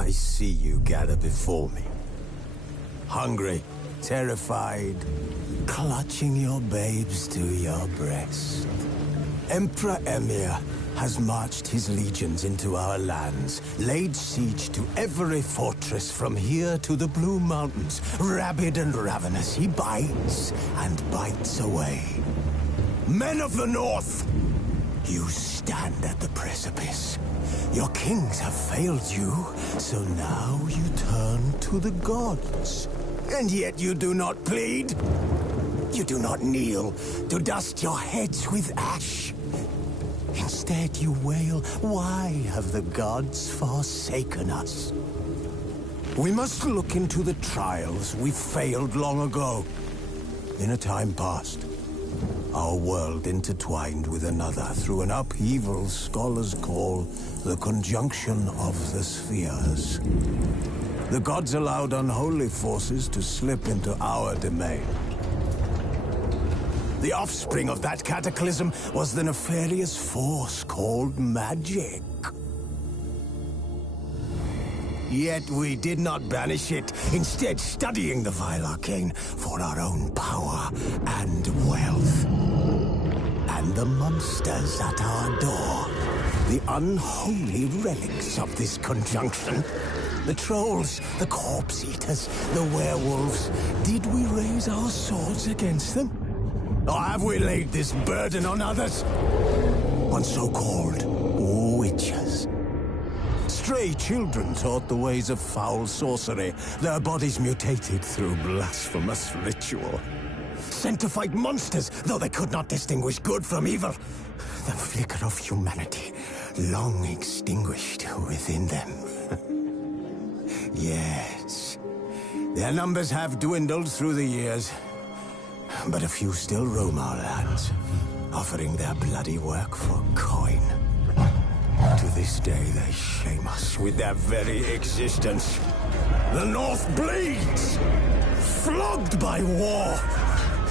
I see you gather before me. Hungry, terrified, clutching your babes to your breast. Emperor Emhyr has marched his legions into our lands, laid siege to every fortress from here to the Blue Mountains. Rabid and ravenous, he bites and bites away. Men of the North, you stand at the precipice. Your kings have failed you, so now you turn to the gods. And yet you do not plead. You do not kneel to dust your heads with ash. Instead you wail, why have the gods forsaken us? We must look into the trials we failed long ago. In a time past, our world intertwined with another through an upheaval scholars call the conjunction of the spheres. The gods allowed unholy forces to slip into our domain. The offspring of that cataclysm was the nefarious force called magic. Yet we did not banish it, instead studying the vile arcane for our own power and wealth. And the monsters at our door, the unholy relics of this conjunction. The trolls, the corpse-eaters, the werewolves. Did we raise our swords against them? Or have we laid this burden on others? On so-called witches. Stray children taught the ways of foul sorcery, their bodies mutated through blasphemous ritual. Sent to fight monsters, though they could not distinguish good from evil. The flicker of humanity, long extinguished within them. Yes, their numbers have dwindled through the years. But a few still roam our lands, offering their bloody work for coin. To this day, they shame us with their very existence. The North bleeds, flogged by war.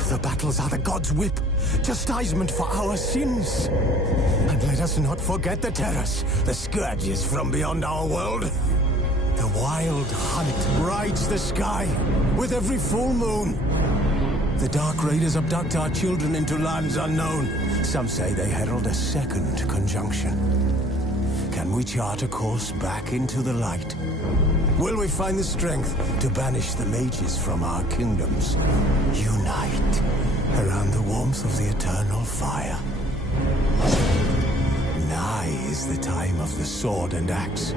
The battles are the gods' whip, chastisement for our sins. And let us not forget the terrors, the scourges from beyond our world. The wild hunt rides the sky with every full moon. The Dark Raiders abduct our children into lands unknown. Some say they herald a second conjunction. Can we chart a course back into the light? Will we find the strength to banish the mages from our kingdoms? Unite around the warmth of the eternal fire. Nigh is the time of the sword and axe.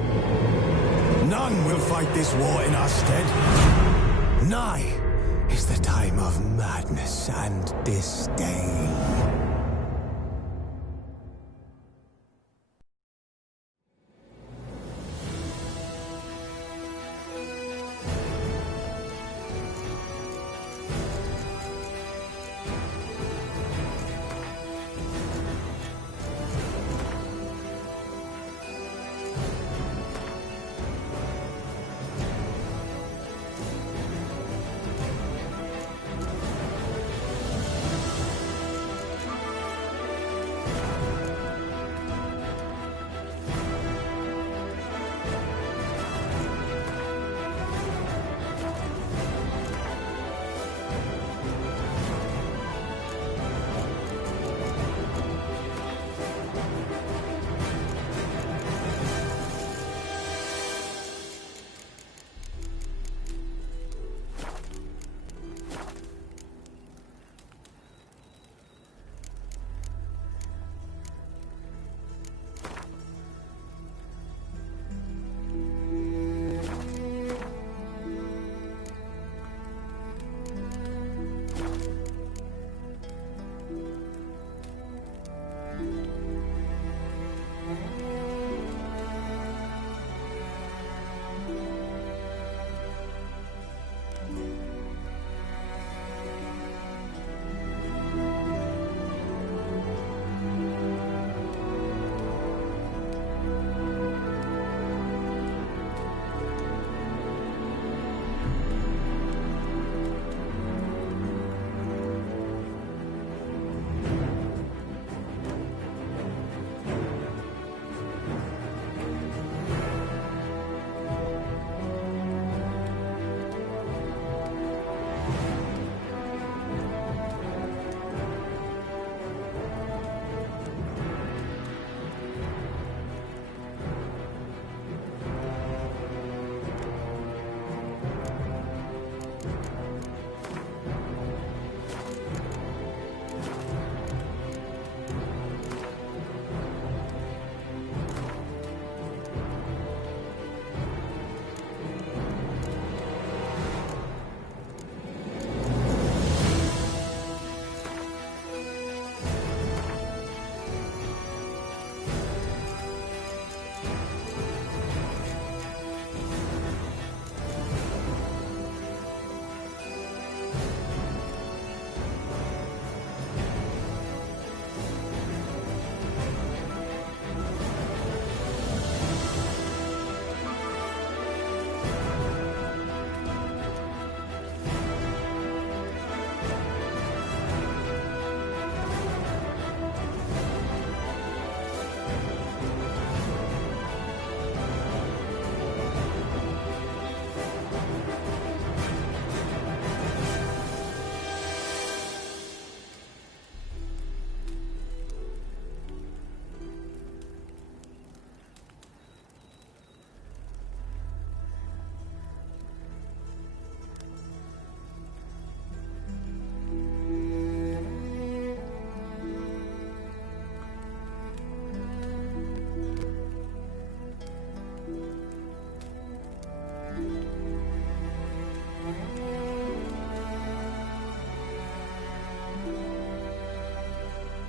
None will fight this war in our stead. Nigh is the time of madness and disdain.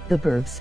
The Burbs.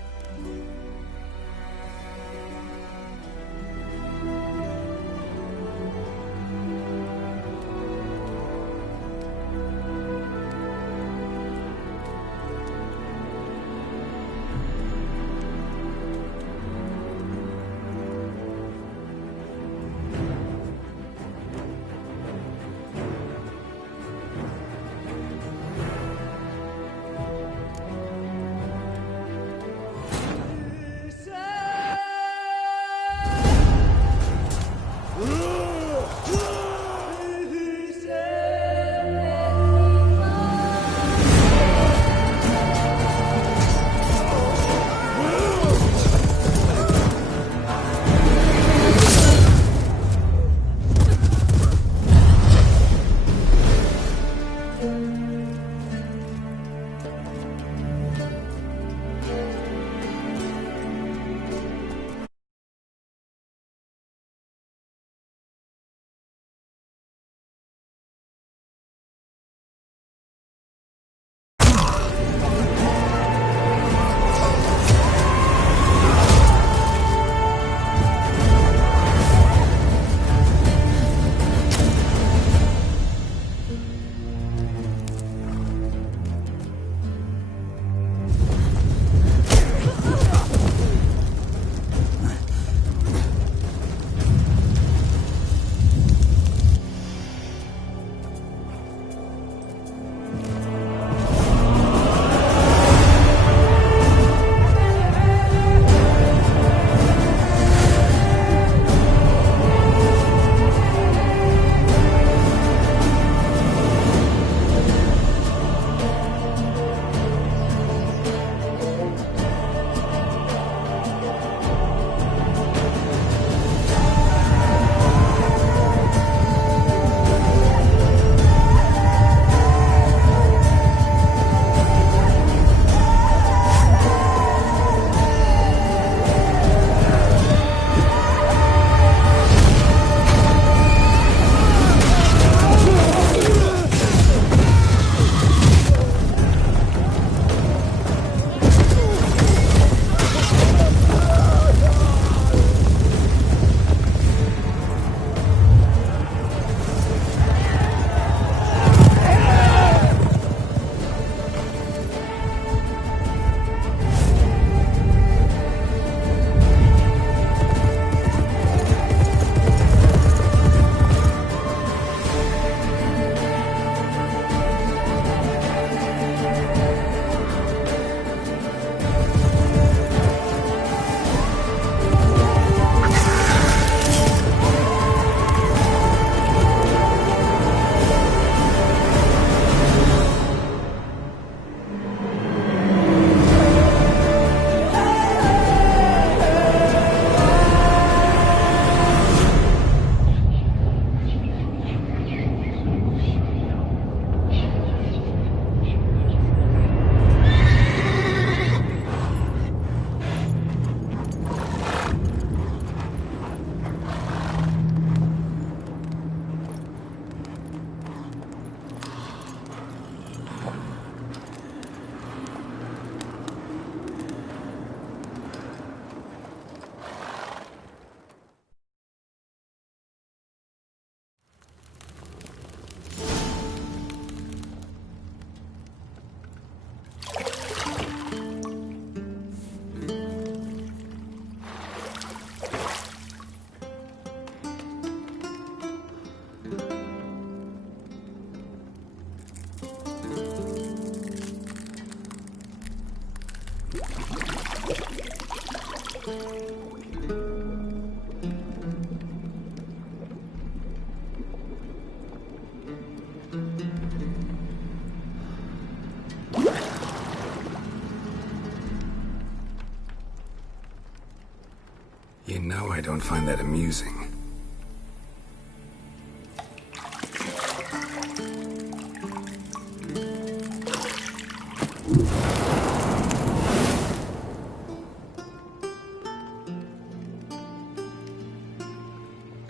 You know I don't find that amusing.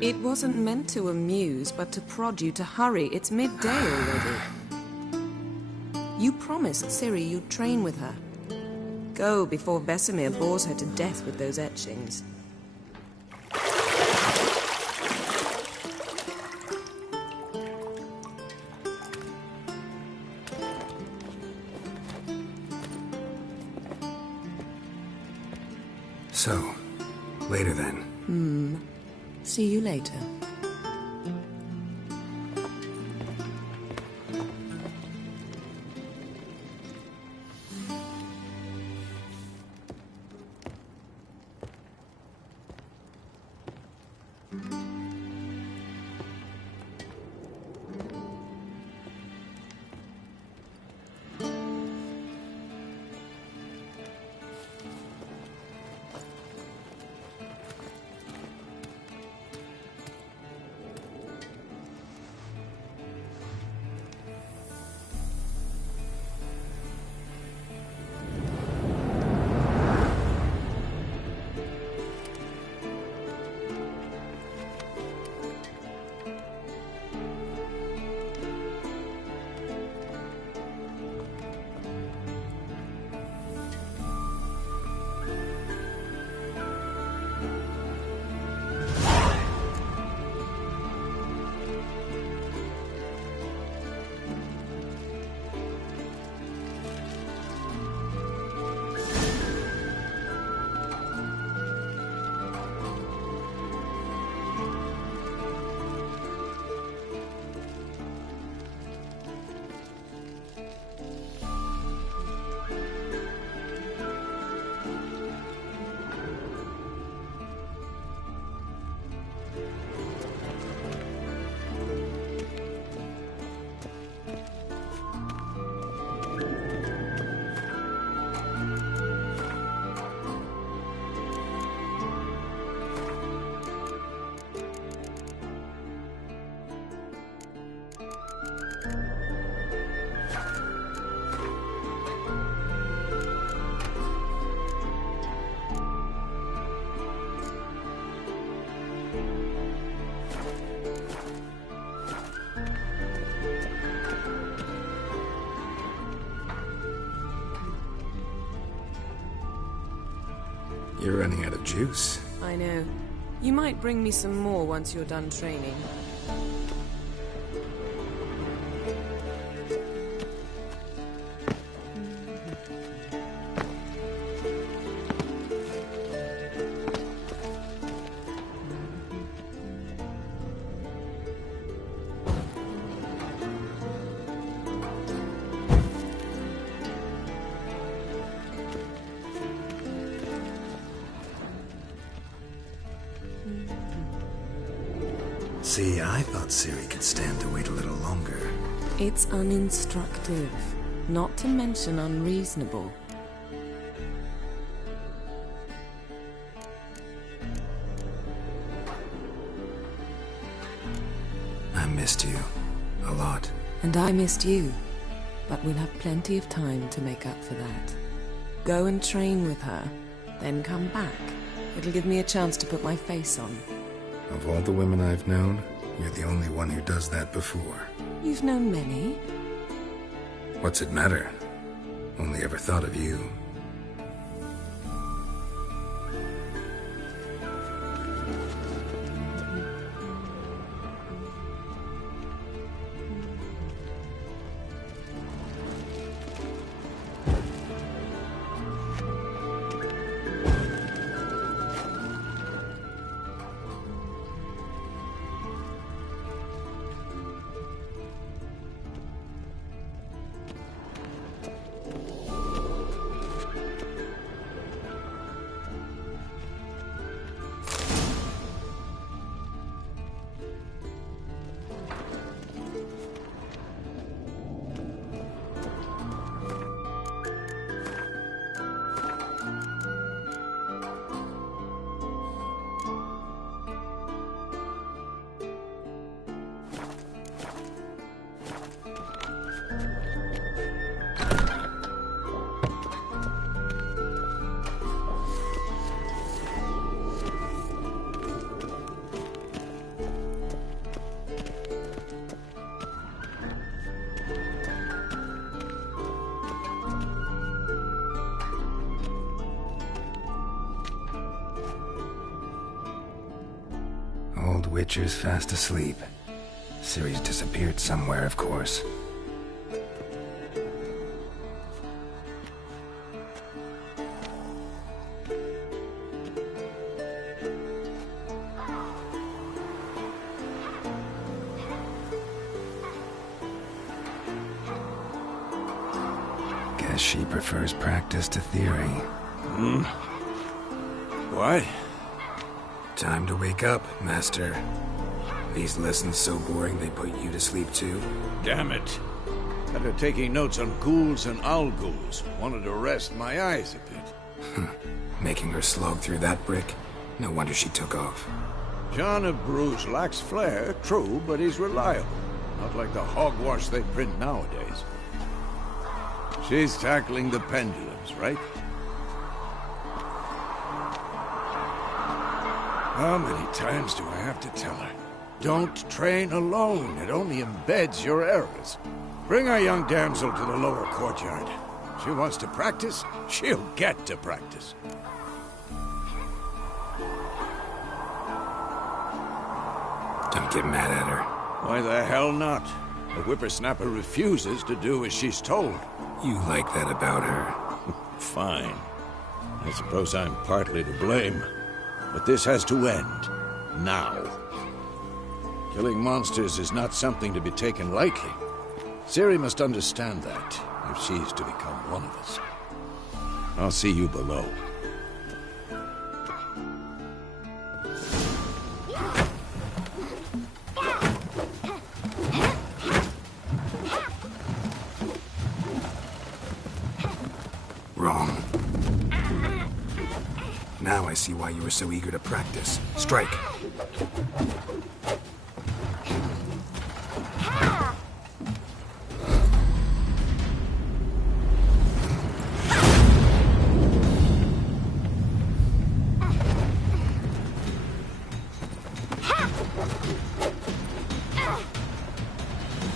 It wasn't meant to amuse, but to prod you to hurry. It's midday already. You promised Ciri you'd train with her. Go before Vesemir bores her to death with those etchings. So, later then. See you later. You're running out of juice. I know. You might bring me some more once you're done training. See, I thought Ciri could stand to wait a little longer. It's uninstructive, not to mention unreasonable. I missed you. A lot. And I missed you. But we'll have plenty of time to make up for that. Go and train with her, then come back. It'll give me a chance to put my face on. Of all the women I've known, you're the only one who does that before. You've known many. What's it matter? Only ever thought of you. old Witcher's fast asleep. Ciri's disappeared somewhere, of course. Guess she prefers practice to theory. What? Time to wake up, Master. These lessons so boring they put you to sleep too? Damn it. Got her taking notes on ghouls and owl ghouls. Wanted to rest my eyes a bit. Making her slog through that brick? No wonder she took off. John of Bruges lacks flair, true, but he's reliable. Not like the hogwash they print nowadays. She's tackling the pendulums, right? How many times do I have to tell her? Don't train alone. It only embeds your errors. Bring our young damsel to the lower courtyard. She wants to practice, she'll get to practice. Don't get mad at her. Why the hell not? The whippersnapper refuses to do as she's told. You like that about her. Fine. I suppose I'm partly to blame. But this has to end. Now. Killing monsters is not something to be taken lightly. Ciri must understand that, if she's to become one of us. I'll see you below. Wrong. Now I see why you were so eager to practice. Strike.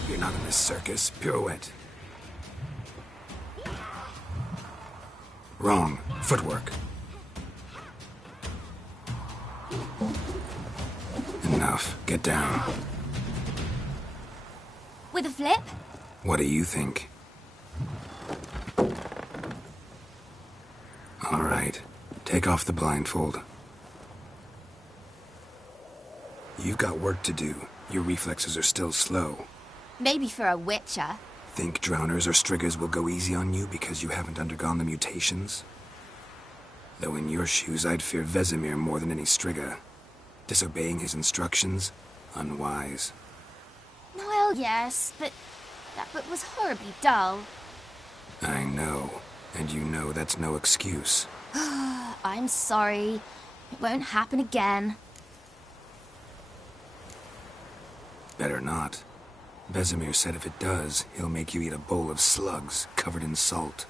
You're not in this circus. Pirouette. Wrong. Footwork. Enough. Get down. With a flip? What do you think? All right. Take off the blindfold. You've got work to do. Your reflexes are still slow. Maybe for a witcher. Think drowners or striggers will go easy on you because you haven't undergone the mutations? Though in your shoes, I'd fear Vesemir more than any strigger. Disobeying his instructions? Unwise. Well, yes, but that book was horribly dull. I know. And you know that's no excuse. I'm sorry. It won't happen again. Better not. Vesemir said if it does, he'll make you eat a bowl of slugs covered in salt.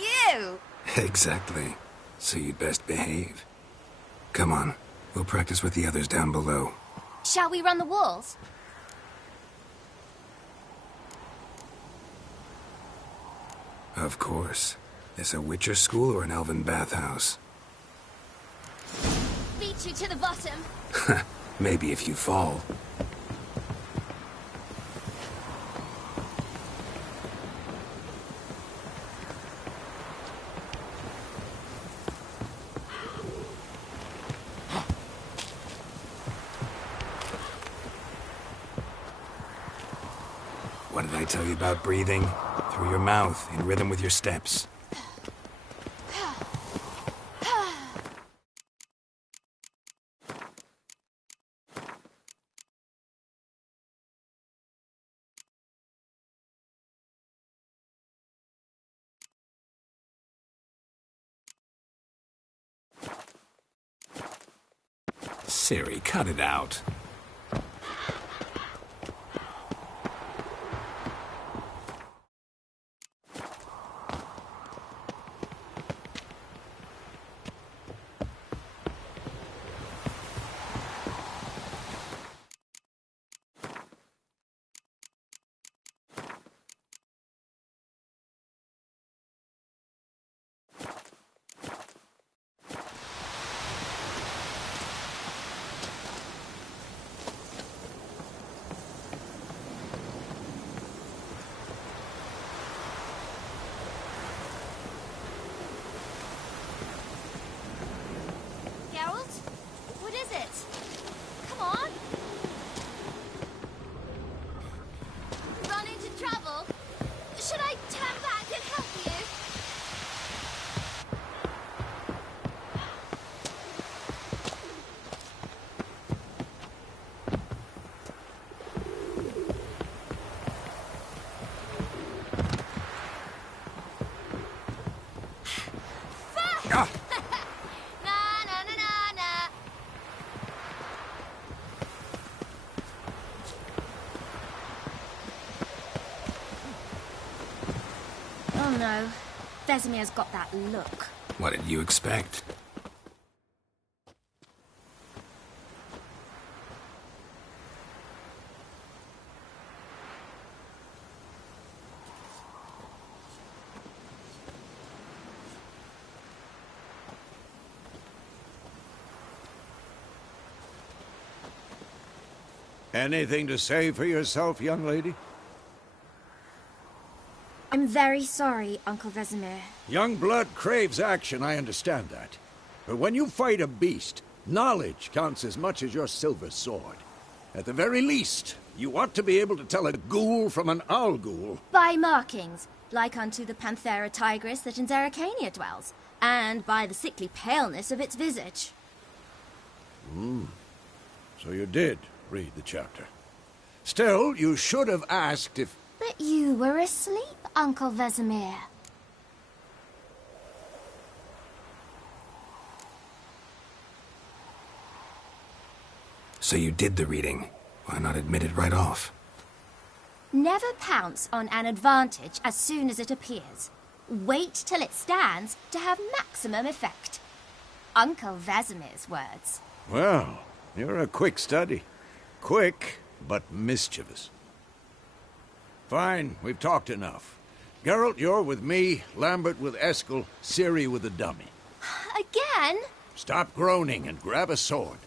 You! Exactly. So you'd best behave. Come on. We'll practice with the others down below. Shall we run the walls? Of course. This a Witcher school or an elven bathhouse? Beat you to the bottom. Maybe if you fall. What did I tell you about breathing? Through your mouth, in rhythm with your steps. Ciri, cut it out. don't know. Vesemir's got that look. What did you expect? Anything to say for yourself, young lady? I'm very sorry, Uncle Vesemir. Young blood craves action, I understand that. But when you fight a beast, knowledge counts as much as your silver sword. At the very least, you ought to be able to tell a ghoul from an owl ghoul. By markings, like unto the Panthera tigris that in Zerrikania dwells, and by the sickly paleness of its visage. So you did read the chapter. Still, you should have asked if... But you were asleep, Uncle Vesemir. So you did the reading. Why not admit it right off? Never pounce on an advantage as soon as it appears. Wait till it stands to have maximum effect. Uncle Vesemir's words. Well, you're a quick study. Quick, but mischievous. Fine, we've talked enough. Geralt, you're with me, Lambert with Eskel, Ciri with the dummy. Again? Stop groaning and grab a sword.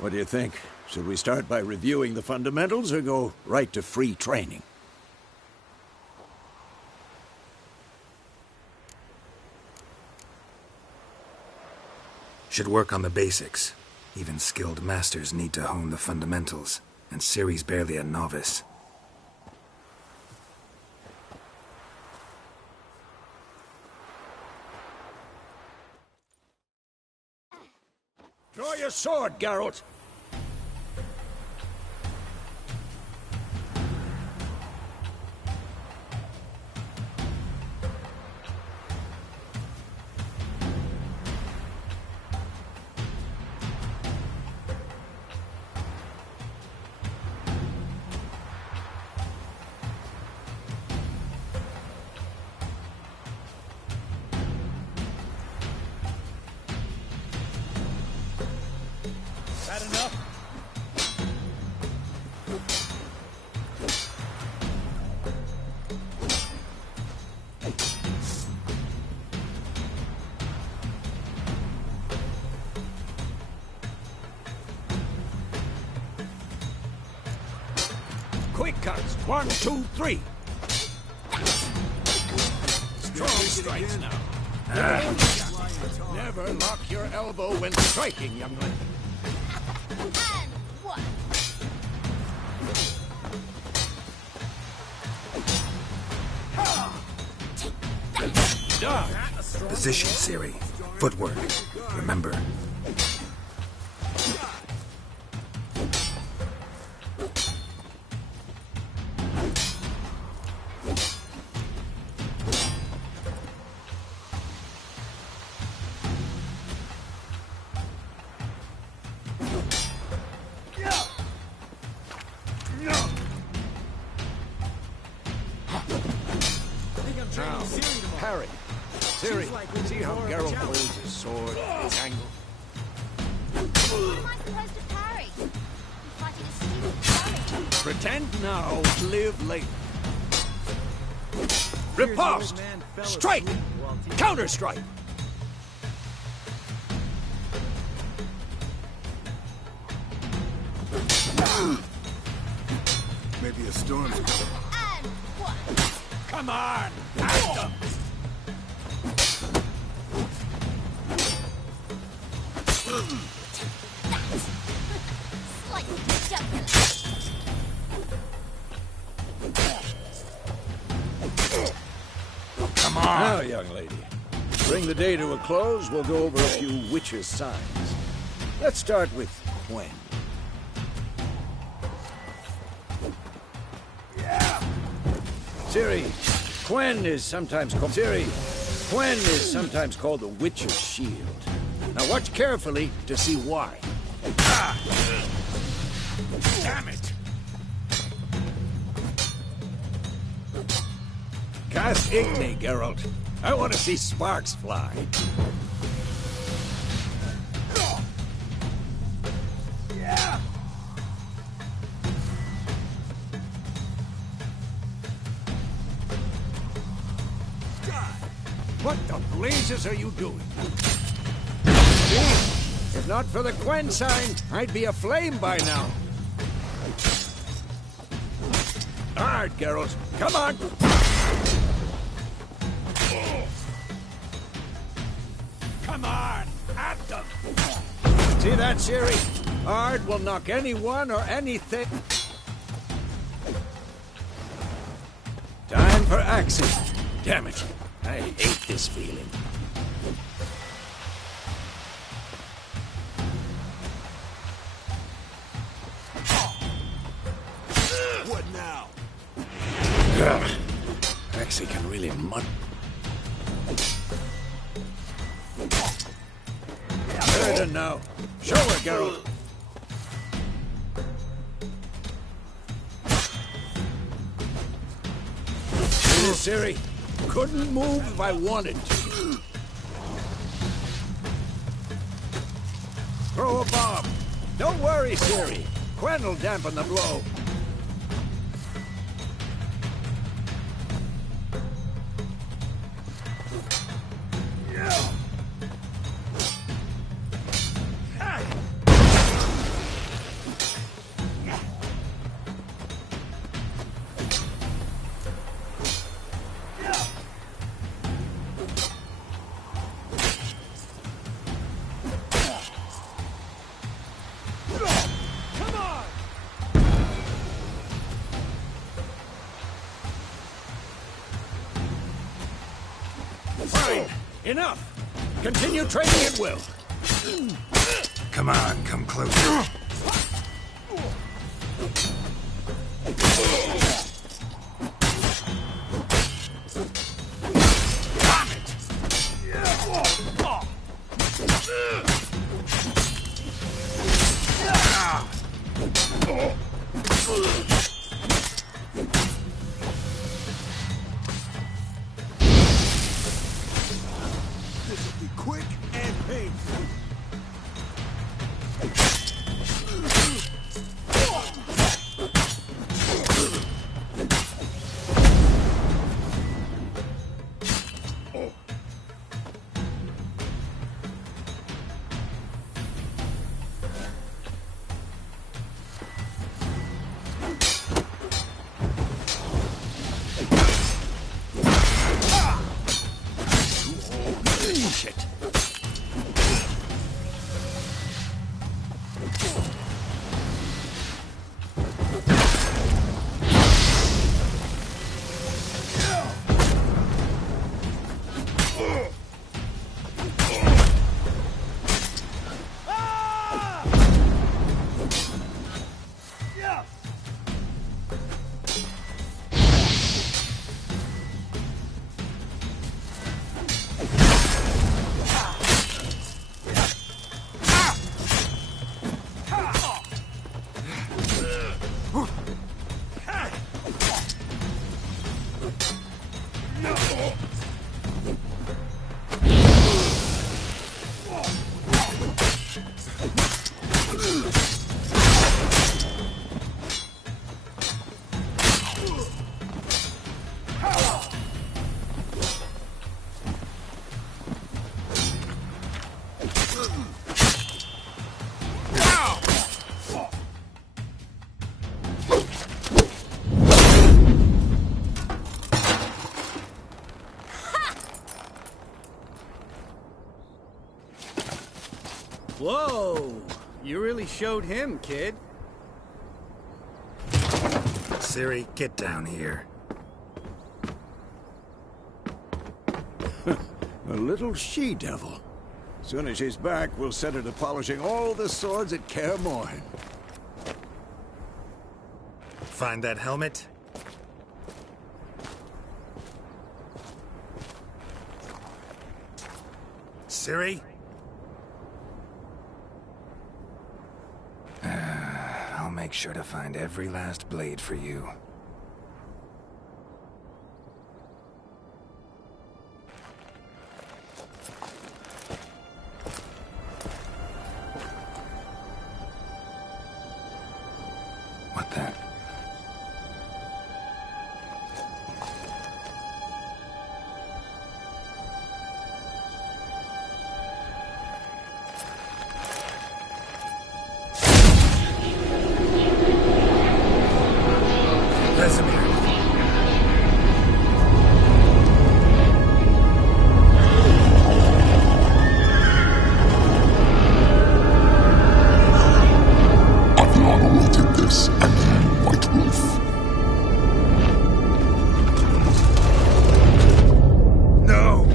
What do you think? Should we start by reviewing the fundamentals or go right to free training? Should work on the basics. Even skilled masters need to hone the fundamentals, and Ciri's barely a novice. Draw your sword, Geralt! That enough? Quick cuts. 1, 2, 3. Strong strikes now. Never lock your elbow when striking, young lady. And what? Done. Position, Ciri. Footwork. Remember. Now, parry. Ciri, see how Geralt holds his sword at this angle? How am I supposed to parry? I'm fighting a stupid parry. Pretend now, live later. Riposte! Strike! Counter-strike! Maybe a storm's coming. And what? Come on! Act them! Slightly ridiculous. Come on! Now, young lady, bring the day to a close. We'll go over a few witches' signs. Let's start with Quen. Ciri, Quen is sometimes called the Witcher's Shield. Now watch carefully to see why. Ah! Damn it! Cast Igni, Geralt. I want to see sparks fly. What the blazes are you doing? See? If not for the Gwen sign, I'd be aflame by now. Hard, Geralt. Come on! Come on! At them! See that, Ciri? Ard will knock anyone or anything. Time for action. Damn it. I hate this feeling. What now? Axie can really mud. Burden now. Show her, Geralt. See this, Ciri? Couldn't move if I wanted to. Throw a bomb. Don't worry, Ciri. Quen will dampen the blow. Fine. Enough. Continue training at will. Come on, come closer. Quick and painful. Shit. Whoa! You really showed him, kid. Ciri, get down here. A little she-devil. Soon as she's back, we'll set her to polishing all the swords at Kaer Morhen. Find that helmet? Ciri? I'll make sure to find every last blade for you. What the? Vesemir. Aviana wanted this, and you, White Wolf. No!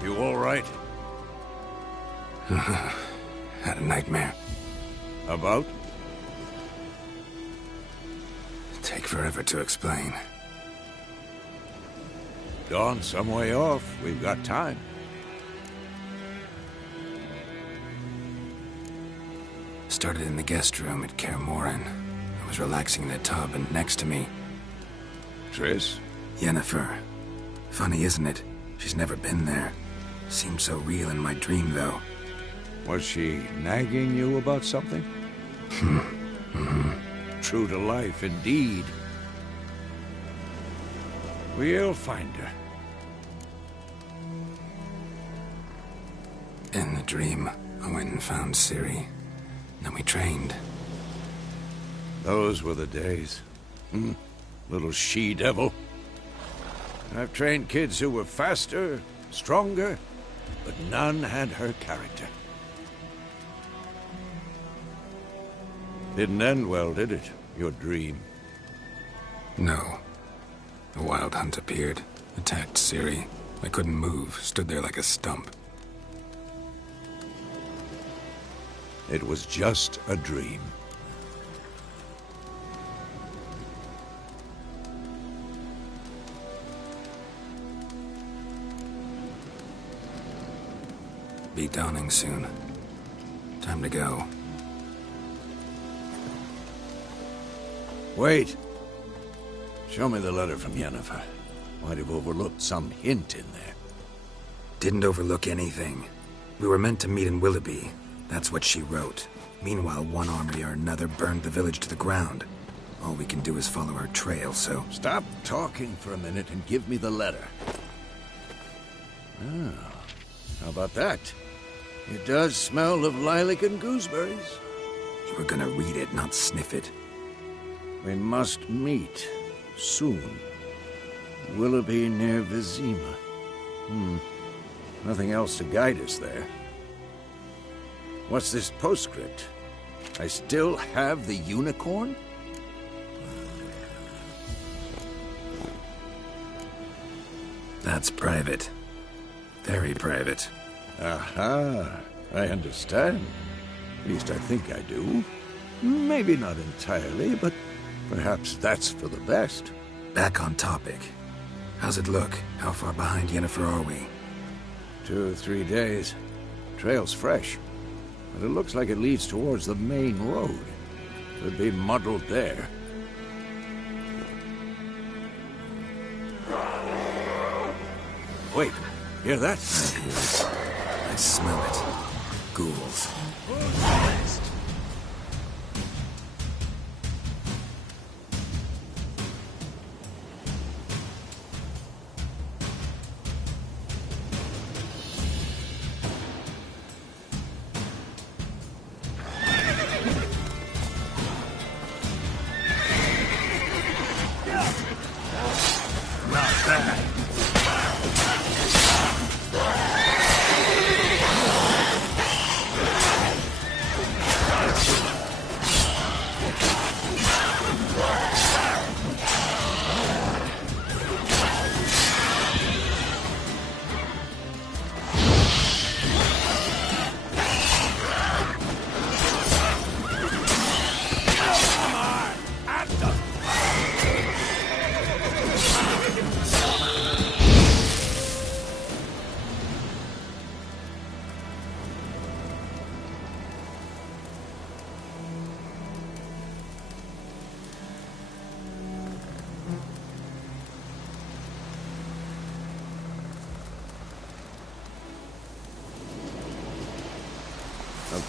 You all right? Had a nightmare. About? Take forever to explain. Dawn's some way off. We've got time. Started in the guest room at Kaer Morhen. I was relaxing in a tub, and next to me, Triss? Yennefer. Funny, isn't it? She's never been there. Seemed so real in my dream, though. Was she nagging you about something? True to life, indeed. We'll find her. In the dream, I went and found Ciri. Then we trained. Those were the days. Little she-devil. I've trained kids who were faster, stronger, but none had her character. Didn't end well, did it? Your dream? No. A wild hunt appeared, attacked Ciri. I couldn't move, stood there like a stump. It was just a dream. Be dawning soon. Time to go. Wait. Show me the letter from Yennefer. Might have overlooked some hint in there. Didn't overlook anything. We were meant to meet in Willoughby. That's what she wrote. Meanwhile, one army or another burned the village to the ground. All we can do is follow her trail, so... Stop talking for a minute and give me the letter. Ah, how about that? It does smell of lilac and gooseberries. You were gonna read it, not sniff it. We must meet soon. Willoughby near Vizima. Nothing else to guide us there. What's this postscript? I still have the unicorn? That's private. Very private. Aha, I understand. At least I think I do. Maybe not entirely, but perhaps that's for the best. Back on topic. How's it look? How far behind Yennefer are we? 2 or 3 days. Trail's fresh, but it looks like it leads towards the main road. Could be muddled there. Wait, hear that? I hear it. I smell it. Ghouls.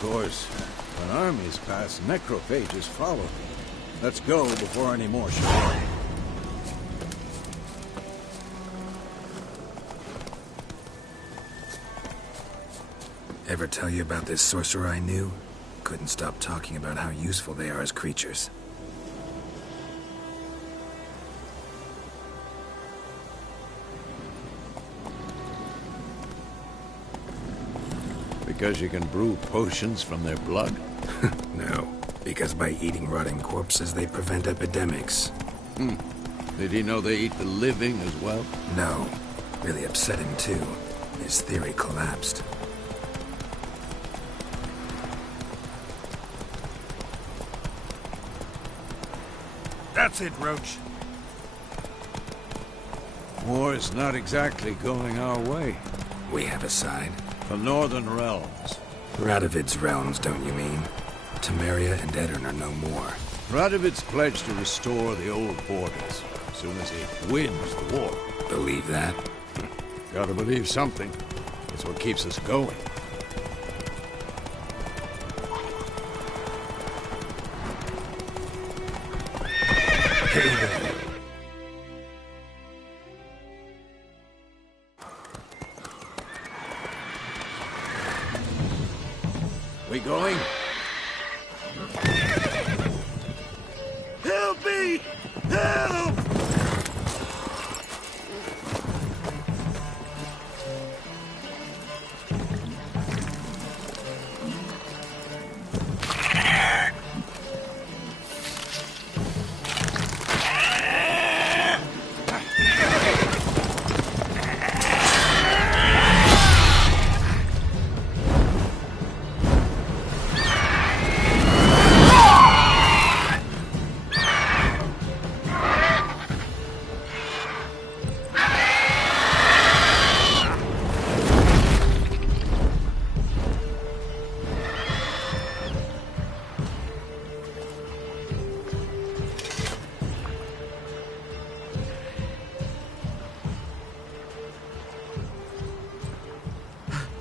Of course, when armies pass, necrophages follow. Let's go before any more show up. Ever tell you about this sorcerer I knew? Couldn't stop talking about how useful they are as creatures. Because you can brew potions from their blood? No, because by eating rotting corpses, they prevent epidemics. Did he know they eat the living as well? No. Really upset him, too. His theory collapsed. That's it, Roach. War's not exactly going our way. We have a side. The Northern Realms. Radovid's realms, don't you mean? Temeria and Edirn are no more. Radovid's pledged to restore the old borders as soon as he wins the war. Believe that? Gotta believe something. It's what keeps us going. Hey there. We going? Help me! Help!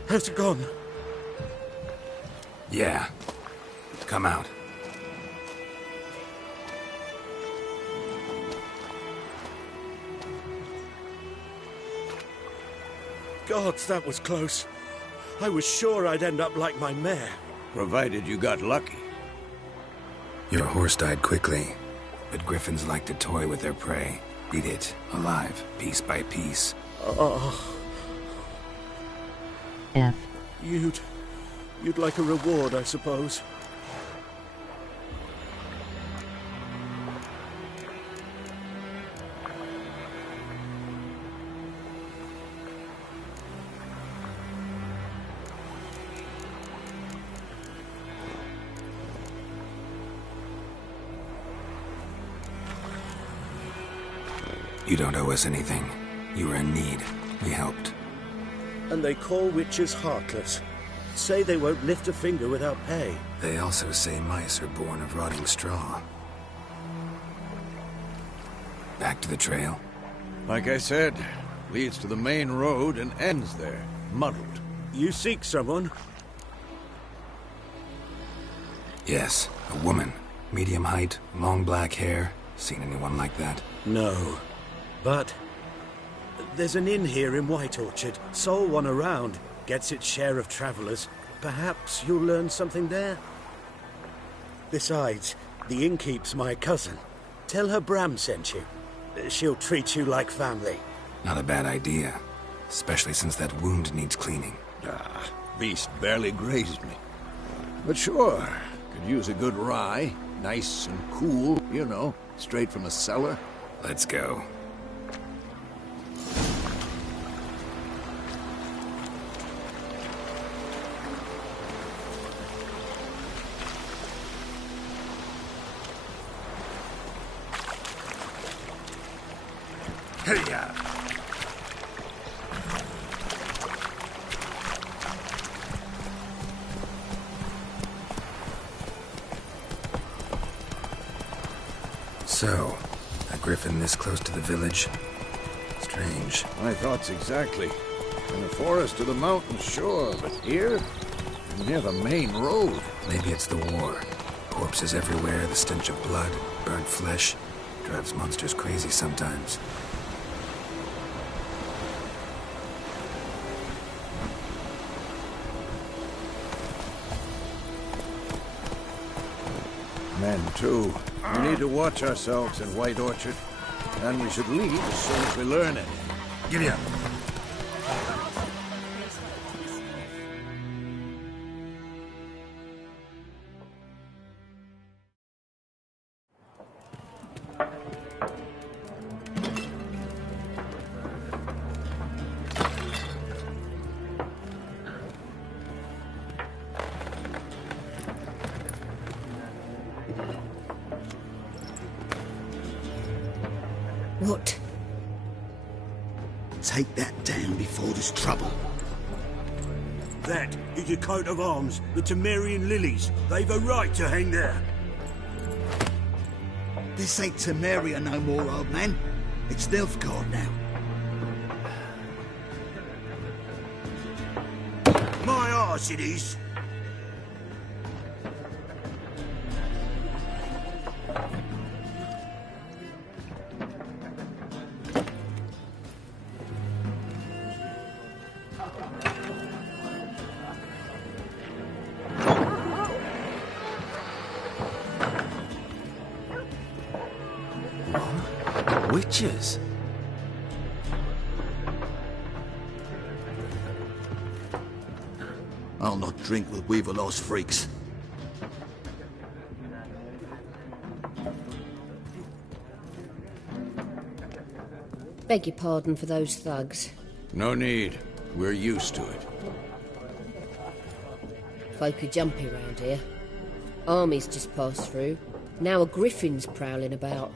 Has it gone? Yeah. Come out. Gods, that was close. I was sure I'd end up like my mare. Provided you got lucky. Your horse died quickly, but griffins like to toy with their prey. Eat it, alive, piece by piece. F. You'd like a reward, I suppose. You don't owe us anything. You were in need. We helped. And they call witches heartless. Say they won't lift a finger without pay. They also say mice are born of rotting straw. Back to the trail? Like I said, leads to the main road and ends there, muddled. You seek someone? Yes, a woman. Medium height, long black hair. Seen anyone like that? No. But there's an inn here in White Orchard. Sole one around. Gets its share of travelers. Perhaps you'll learn something there? Besides, the innkeep's my cousin. Tell her Bram sent you. She'll treat you like family. Not a bad idea. Especially since that wound needs cleaning. Beast barely grazed me. But sure, could use a good rye. Nice and cool, you know, straight from a cellar. Let's go. Hey-ya! So, a griffin this close to the village? Strange. My thoughts exactly. In the forest or the mountains, sure, but here? near the main road. Maybe it's the war. Corpses everywhere, the stench of blood, burnt flesh. Drives monsters crazy sometimes. Men, too. We need to watch ourselves in White Orchard. And we should leave as soon as we learn it. Giddy up. What? Take that down before there's trouble. That is a coat of arms, the Temerian lilies. They've a right to hang there. This ain't Temeria no more, old man. It's Nilfgaard now. My arse it is. Witches? I'll not drink with Weaverlaw's freaks. Beg your pardon for those thugs. No need. We're used to it. Folk are jumpy round here. Armies just passed through. Now a griffin's prowling about.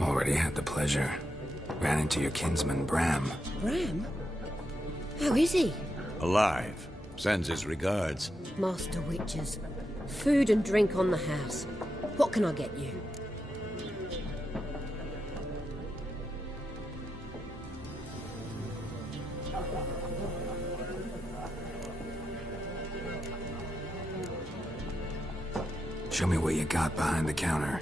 Already had the pleasure. Ran into your kinsman, Bram. Bram? How is he? Alive. Sends his regards. Master Witches. Food and drink on the house. What can I get you? Show me what you got behind the counter.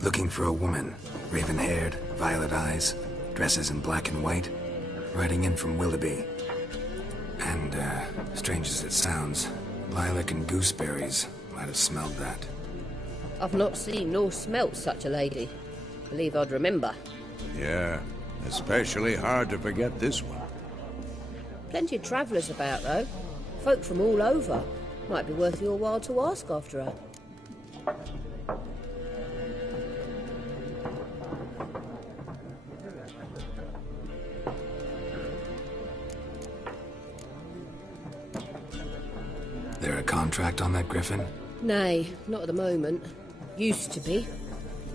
Looking for a woman. Raven-haired, violet eyes, dresses in black and white. Riding in from Willoughby. And, strange as it sounds, lilac and gooseberries might have smelled that. I've not seen nor smelt such a lady. Believe I'd remember. Yeah, especially hard to forget this one. Plenty of travellers about, though. Folk from all over. Might be worth your while to ask after her. There a contract on that griffin? Nay, not at the moment. Used to be.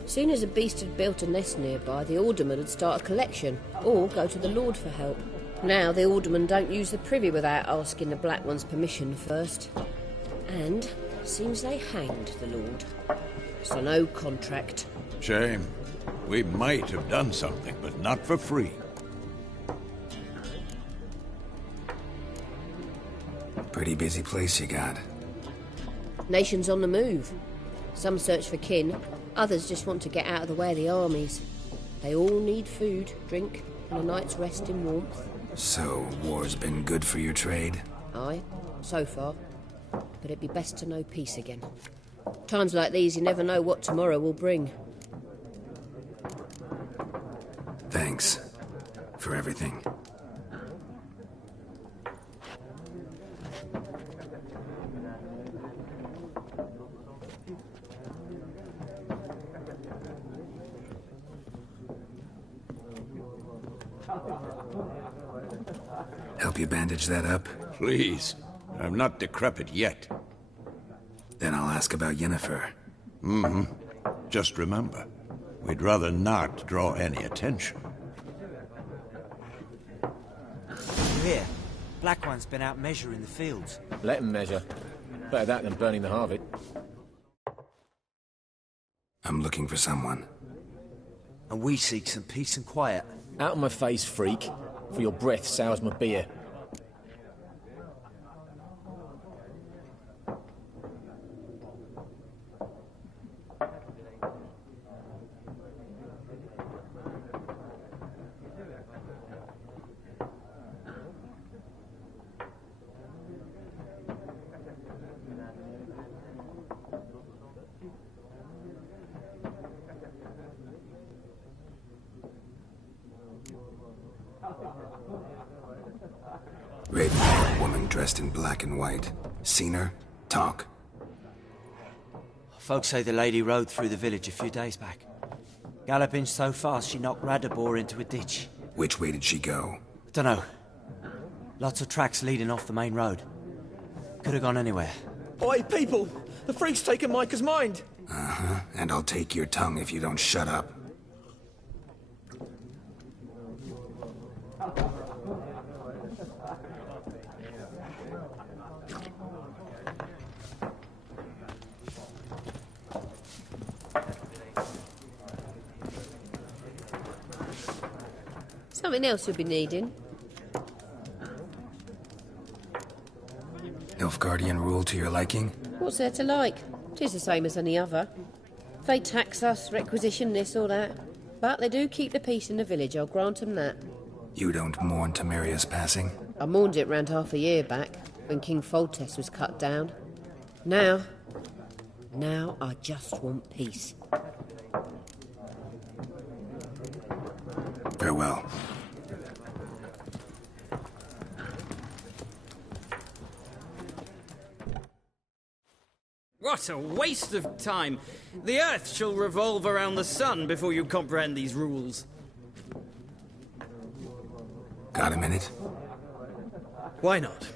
Soon as a beast had built a nest nearby, the alderman would start a collection, or go to the Lord for help. Now the alderman don't use the privy without asking the Black One's permission first. And seems they hanged the Lord. So no contract. Shame. We might have done something, but not for free. Pretty busy place you got. Nations on the move. Some search for kin, others just want to get out of the way of the armies. They all need food, drink, and a night's rest in warmth. So, war's been good for your trade? Aye, so far. But it'd be best to know peace again. Times like these, you never know what tomorrow will bring. Thanks for everything. Help you bandage that up? Please. I'm not decrepit yet. Then I'll ask about Yennefer. Mm-hmm. Just remember, we'd rather not draw any attention. Here, Black One's been out measuring the fields. Let him measure. Better that than burning the Harvard. I'm looking for someone. And we seek some peace and quiet. Out of my face, freak. For your breath sours my beer. Raven, woman dressed in black and white. Seen her? Talk. Folks say the lady rode through the village a few days back. Galloping so fast she knocked Radabor into a ditch. Which way did she go? Dunno. Lots of tracks leading off the main road. Could have gone anywhere. Oi, people! The freak's taken Micah's mind! Uh-huh. And I'll take your tongue if you don't shut up. Something else you'll be needing. Nilfgaardian rule to your liking? What's there to like? 'Tis the same as any other. They tax us, requisition this or that. But they do keep the peace in the village, I'll grant 'em that. You don't mourn Temeria's passing? I mourned it round half a year back, when King Foltest was cut down. Now I just want peace. Farewell. What a waste of time! The Earth shall revolve around the sun before you comprehend these rules. Got a minute? Why not?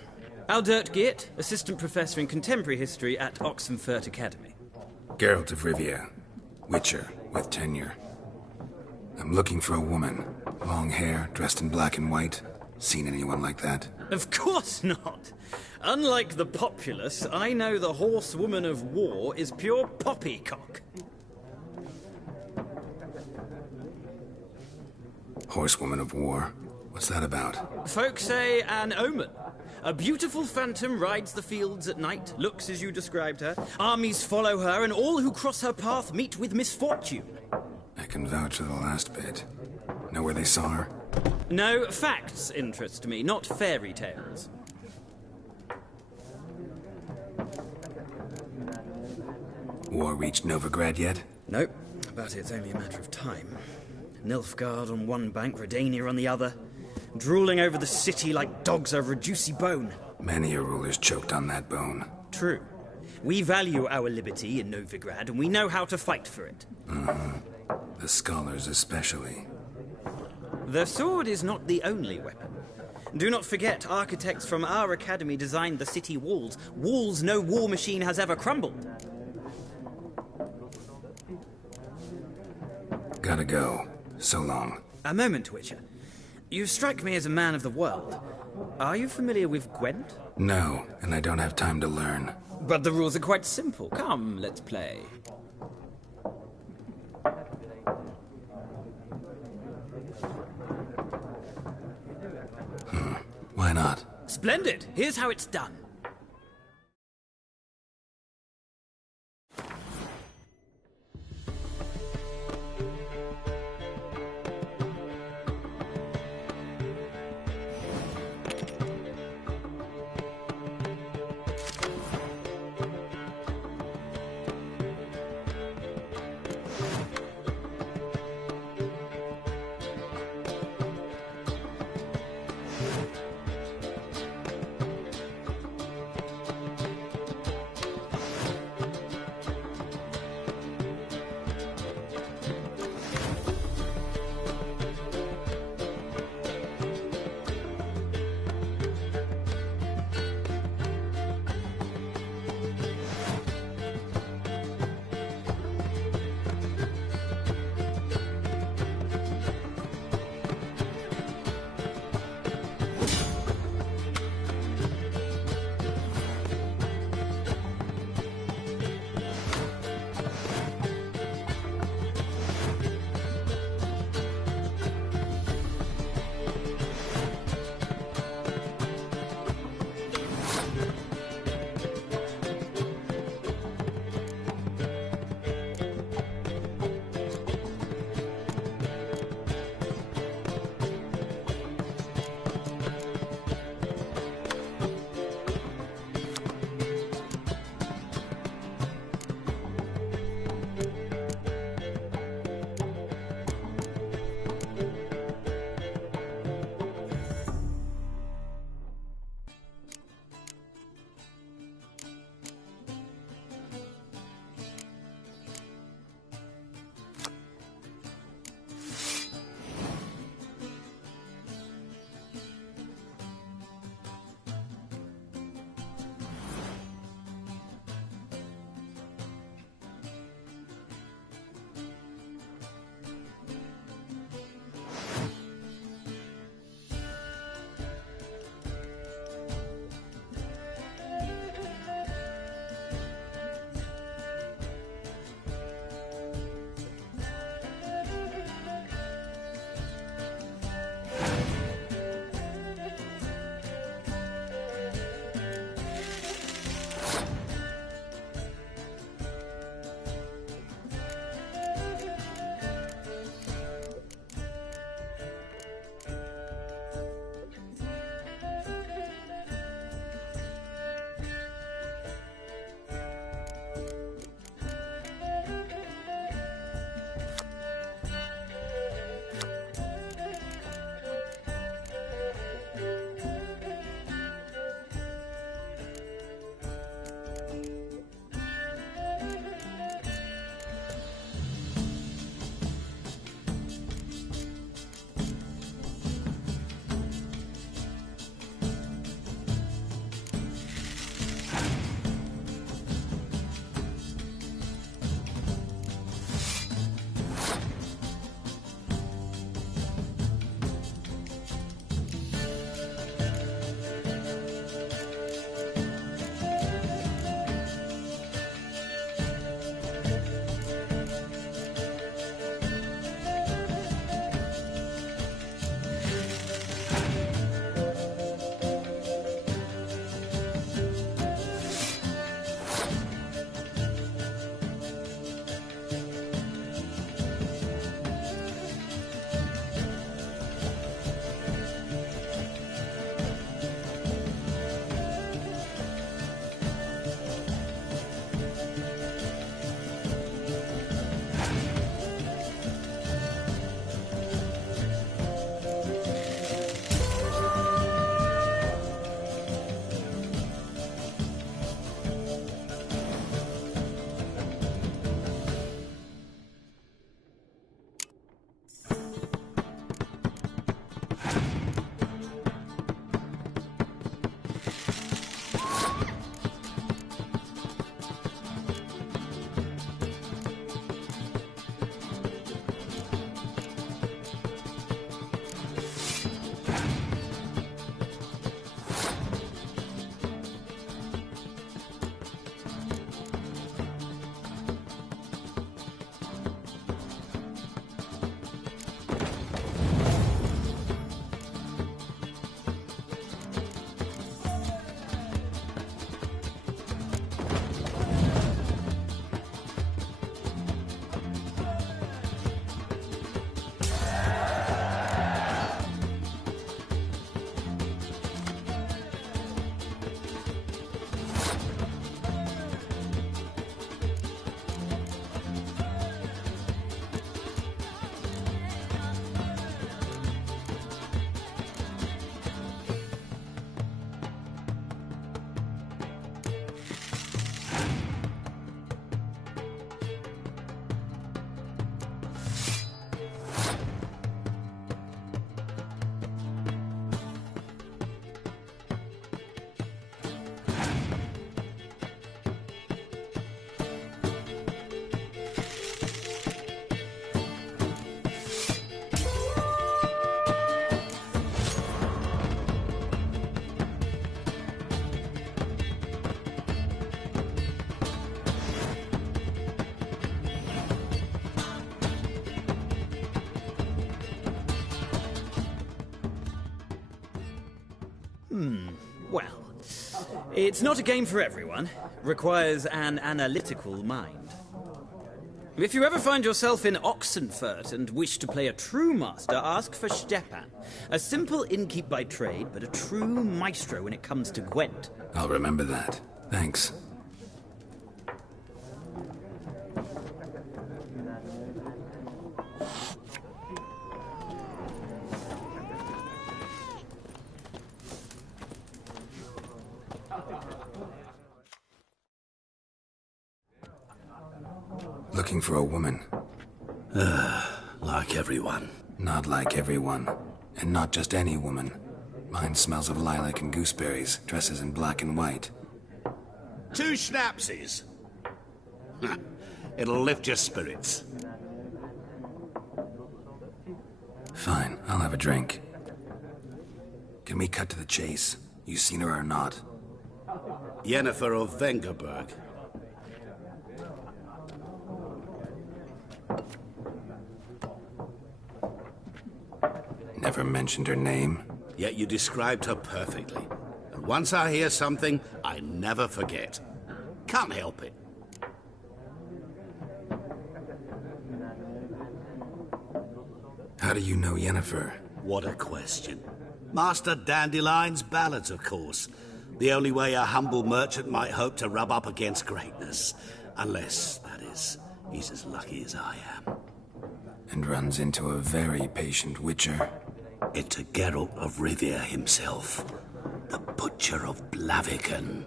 Aldert Geert, Assistant Professor in Contemporary History at Oxenfurt Academy. Geralt of Rivia. Witcher, with tenure. I'm looking for a woman. Long hair, dressed in black and white. Seen anyone like that? Of course not! Unlike the populace, I know the horsewoman of war is pure poppycock. Horsewoman of war? What's that about? Folk say an omen. A beautiful phantom rides the fields at night, looks as you described her. Armies follow her, and all who cross her path meet with misfortune. I can vouch for the last bit. Know where they saw her? No, facts interest me, not fairy tales. War reached Novigrad yet? Nope, but it's only a matter of time. Nilfgaard on one bank, Redania on the other. Drooling over the city like dogs over a juicy bone. Many a ruler's choked on that bone. True. We value our liberty in Novigrad, and we know how to fight for it. The scholars especially. The sword is not the only weapon. Do not forget, architects from our academy designed the city walls. Walls no war machine has ever crumbled. Gotta go. So long. A moment, Witcher. You strike me as a man of the world. Are you familiar with Gwent? No, and I don't have time to learn. But the rules are quite simple. Come, let's play. Why not? Splendid! Here's how it's done. Well, it's not a game for everyone. Requires an analytical mind. If you ever find yourself in Oxenfurt and wish to play a true master, ask for Stepan. A simple innkeep by trade, but a true maestro when it comes to Gwent. I'll remember that. Thanks. Looking for a woman. Like everyone. Not like everyone. And not just any woman. Mine smells of lilac and gooseberries, dresses in black and white. 2 schnapsies. It'll lift your spirits. Fine, I'll have a drink. Can we cut to the chase? You seen her or not? Yennefer of Vengerberg. Never mentioned her name. Yet you described her perfectly. And once I hear something, I never forget. Can't help it. How do you know Yennefer? What a question. Master Dandelion's ballads, of course. The only way a humble merchant might hope to rub up against greatness. Unless, that is, he's as lucky as I am. And runs into a very patient witcher. Into Geralt of Rivia himself. The Butcher of Blaviken.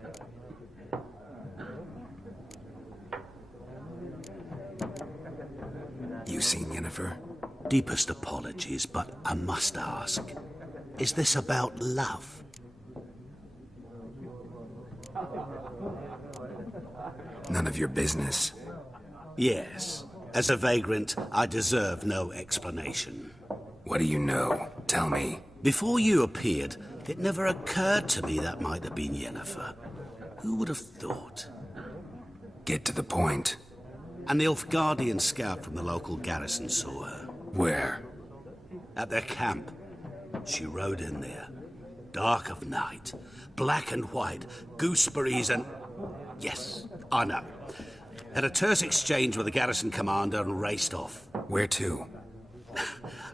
You seen Yennefer? Deepest apologies, but I must ask. Is this about love? None of your business. Yes. As a vagrant, I deserve no explanation. What do you know? Tell me. Before you appeared, it never occurred to me that might have been Yennefer. Who would have thought? Get to the point. An Nilfgaardian scout from the local garrison saw her. Where? At their camp. She rode in there. Dark of night. Black and white. Gooseberries and... Yes, I know. Had a terse exchange with the garrison commander and raced off. Where to?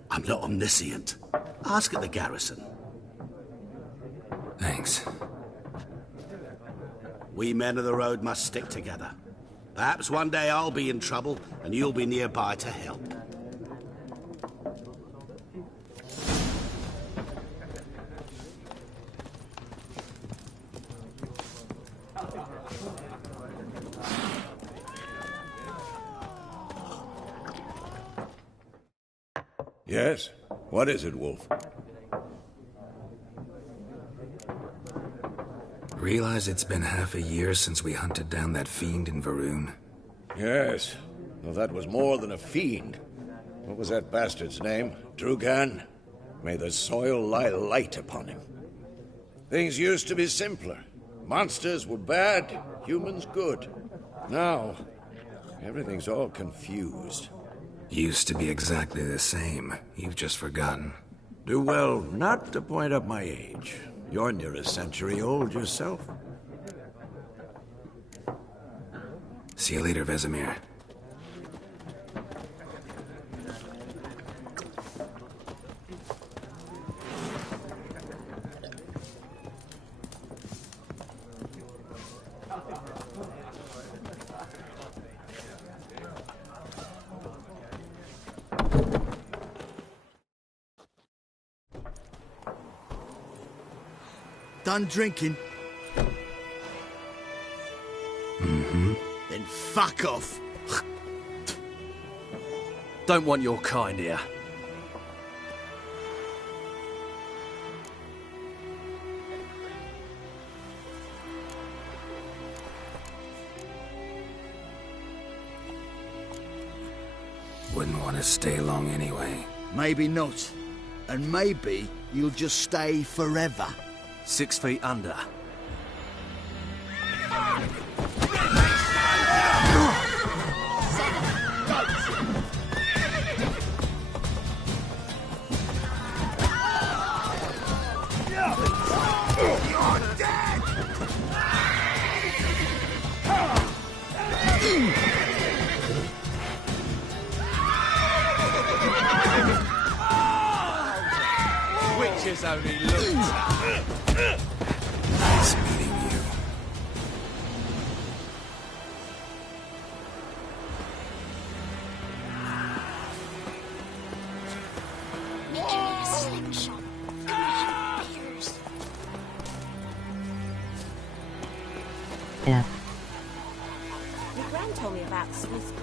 I'm not omniscient. Ask at the garrison. Thanks. We men of the road must stick together. Perhaps one day I'll be in trouble and you'll be nearby to help. Yes? What is it, Wolf? Realize it's been half a year since we hunted down that fiend in Varun? Yes. Well, that was more than a fiend. What was that bastard's name? Drugan? May the soil lie light upon him. Things used to be simpler. Monsters were bad, humans good. Now, everything's all confused. Used to be exactly the same. You've just forgotten. Do well not to point up my age. You're near a century old yourself. See you later, Vesemir. Done drinking? Mm-hmm. Then fuck off. Don't want your kind here. Wouldn't want to stay long anyway. Maybe not. And maybe you'll just stay forever. 6 feet under. Fuckers only looked. Nice meeting you. Making it a slick shot. Beers. Yeah. My gran told me about the Swiss boy.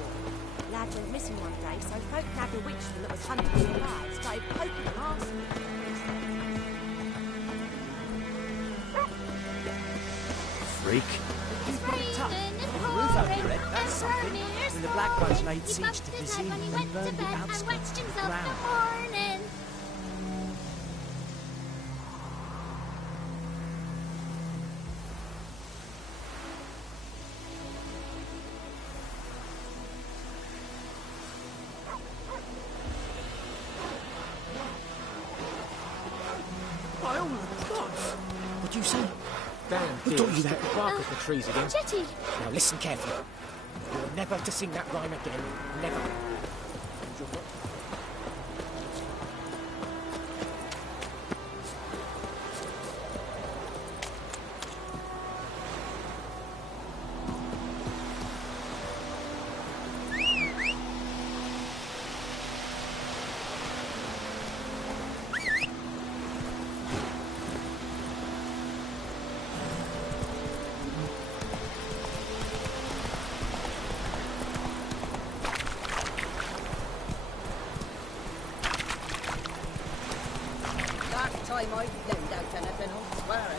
Lad went missing one day, so folk nabbed a witchman that was hunting him alive, started poking and asking. Freak. He's got it tough. The roof over your head, that's something. When the Black Ones laid siege to Vizim and burned the outskirts to the ground. What do you say? Damn, who taught you that? The bark of the trees again. Jetty. Now listen carefully. You're never to sing that rhyme again. Never.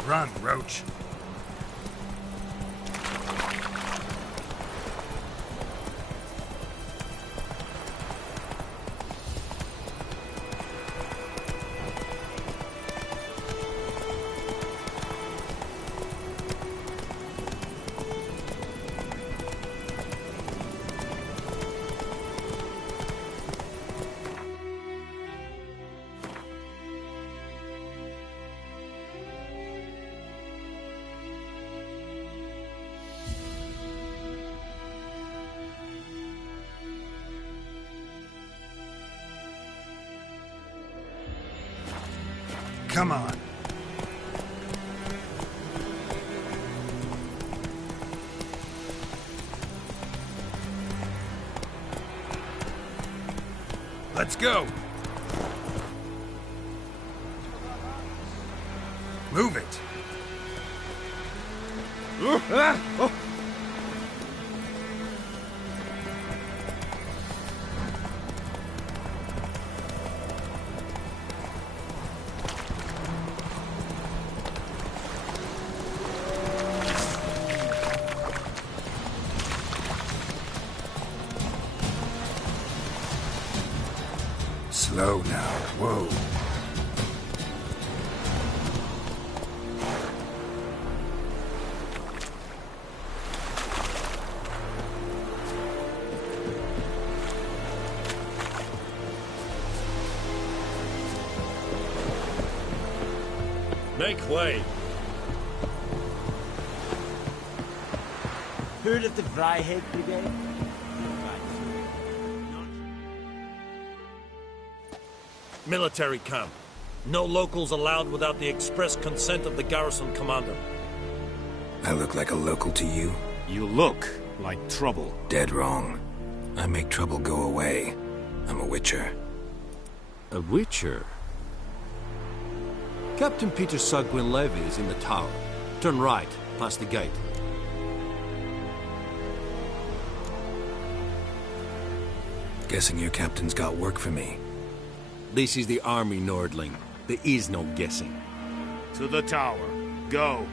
Run, Roach. Come on. Let's go. Move it. Slow now. Whoa. Make way. Heard of the Vryheid Brigade? Military camp. No locals allowed without the express consent of the garrison commander. I look like a local to you? You look like trouble. Dead wrong. I make trouble go away. I'm a witcher. A witcher? Captain Peter Sugwin Levy is in the tower. Turn right, past the gate. Guessing your captain's got work for me. This is the army, Nordling. There is no guessing. To the tower. Go.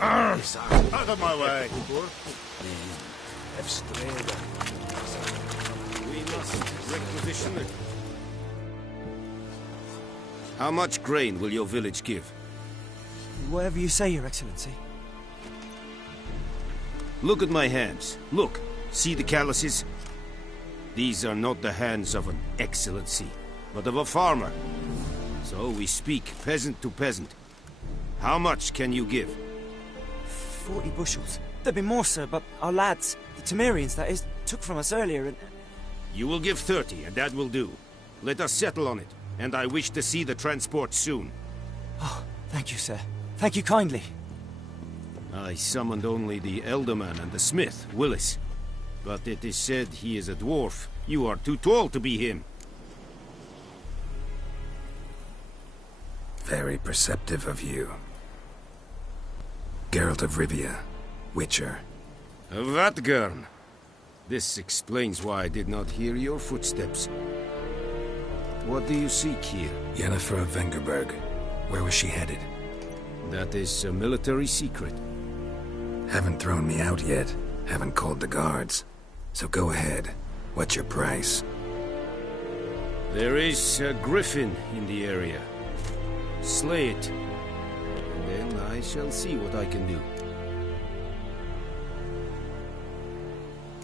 Out of my way. We must requisition it. How much grain will your village give? Whatever you say, Your Excellency. Look at my hands. Look. See the calluses? These are not the hands of an excellency, but of a farmer. So we speak peasant to peasant. How much can you give? 40 bushels. There'd be more, sir, but our lads, the Temerians, that is, took from us earlier and... You will give 30, and that will do. Let us settle on it, and I wish to see the transport soon. Oh, thank you, sir. Thank you kindly. I summoned only the Elderman and the smith, Willis. But it is said he is a dwarf. You are too tall to be him. Very perceptive of you. Geralt of Rivia, Witcher. Vatt'ghern. This explains why I did not hear your footsteps. What do you seek here? Yennefer of Vengerberg. Where was she headed? That is a military secret. Haven't thrown me out yet. Haven't called the guards. So go ahead. What's your price? There is a griffin in the area. Slay it. And then I shall see what I can do.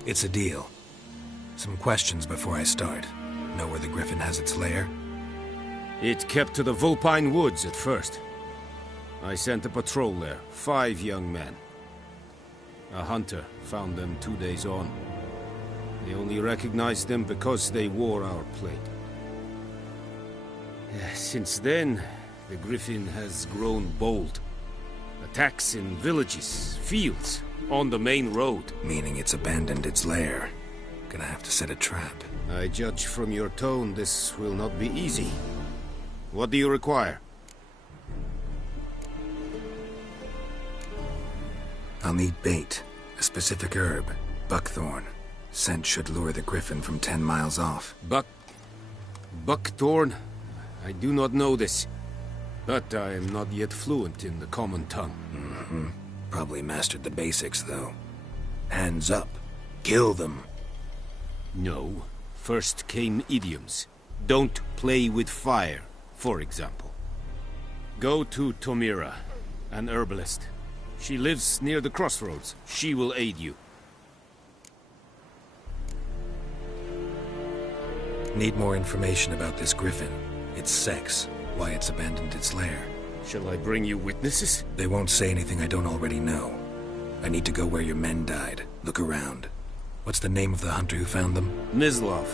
It's a deal. Some questions before I start. Know where the griffin has its lair? It kept to the Vulpine Woods at first. I sent a patrol there, 5 young men. A hunter found them 2 days on. They only recognized them because they wore our plate. Since then, the griffin has grown bold. Attacks in villages, fields, on the main road. Meaning it's abandoned its lair. Gonna have to set a trap. I judge from your tone this will not be easy. What do you require? I'll need bait. A specific herb. Buckthorn. Scent should lure the griffin from 10 miles off. Buckthorn? I do not know this. But I am not yet fluent in the common tongue. Mm-hmm. Probably mastered the basics, though. Hands up. Kill them. No. First came idioms. Don't play with fire, for example. Go to Tomira, an herbalist. She lives near the crossroads. She will aid you. Need more information about this griffin. Its sex, why it's abandoned its lair. Shall I bring you witnesses? They won't say anything I don't already know. I need to go where your men died. Look around. What's the name of the hunter who found them? Mislav.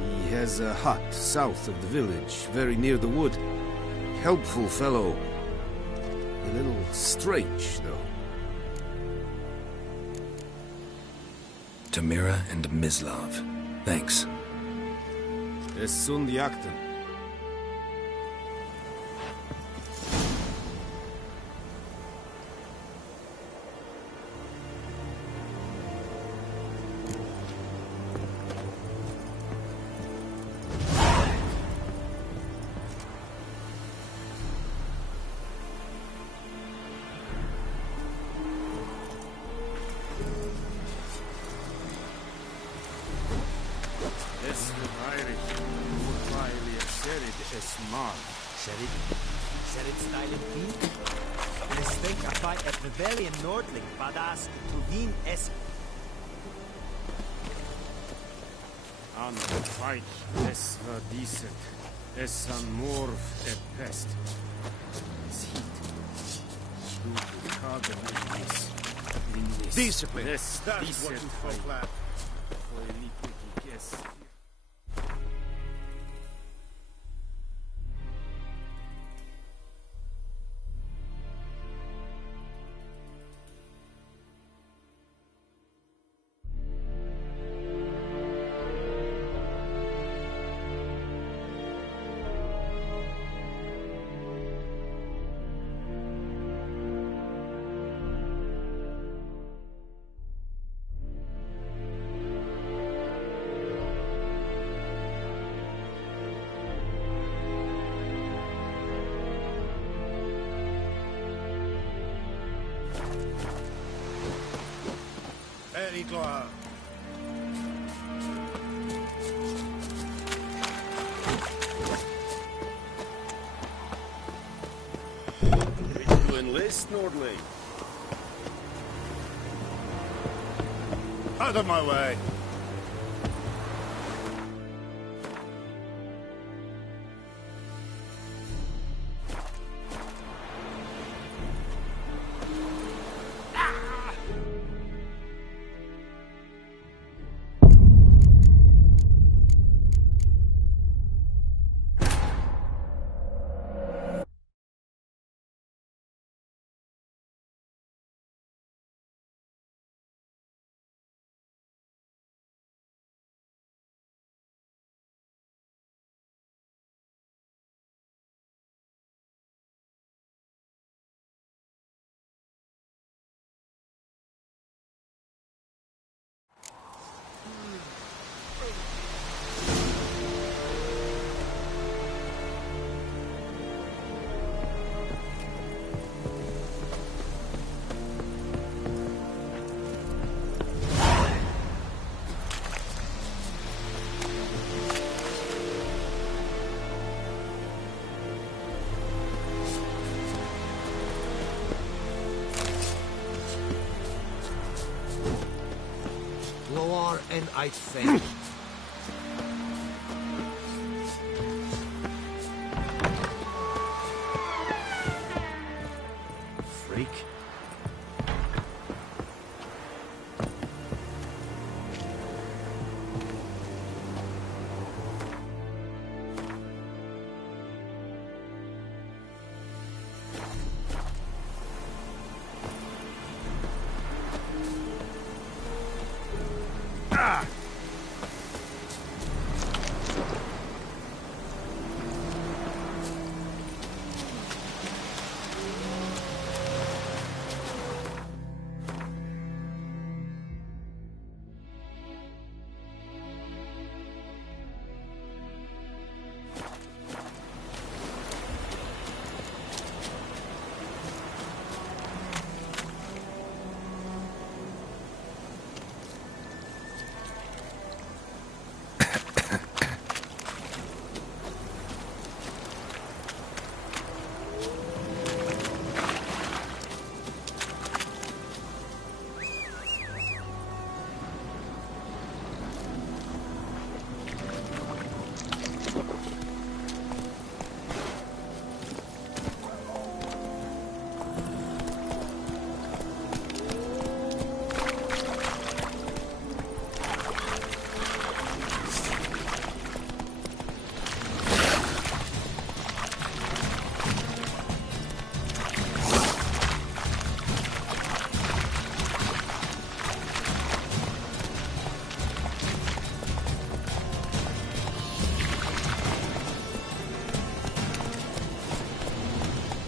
He has a hut south of the village, very near the wood. Helpful fellow. A little strange, though. Tomira and Mislav. Thanks. Es sunt jakten. Nordling Badas to Wien es. An fight es war decent. Es an morv et pest. Es heat. Du kagen Discipline. That's what you folk lack. Gloire. Did you enlist, Nordling? Out of my way. war and I'd fail. Freak.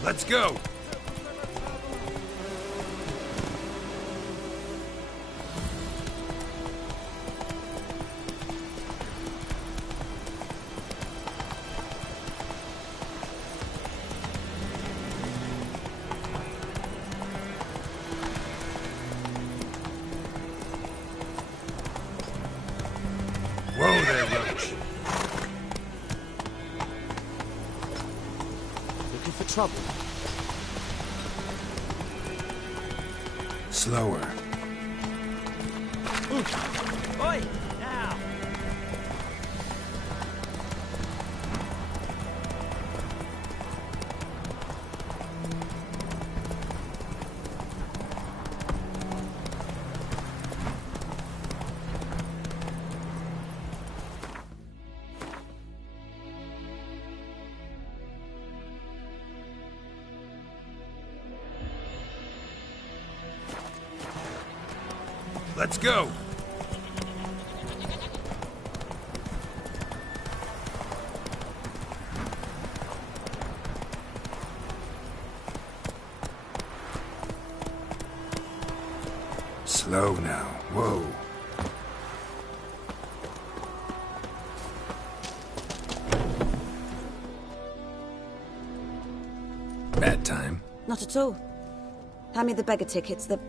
Let's go! Whoa there, Roach. Looking for trouble? Slower. Oi! Now! Let's go! Slow now. Whoa. Bad time? Not at all. Hand me the beggar tickets, the...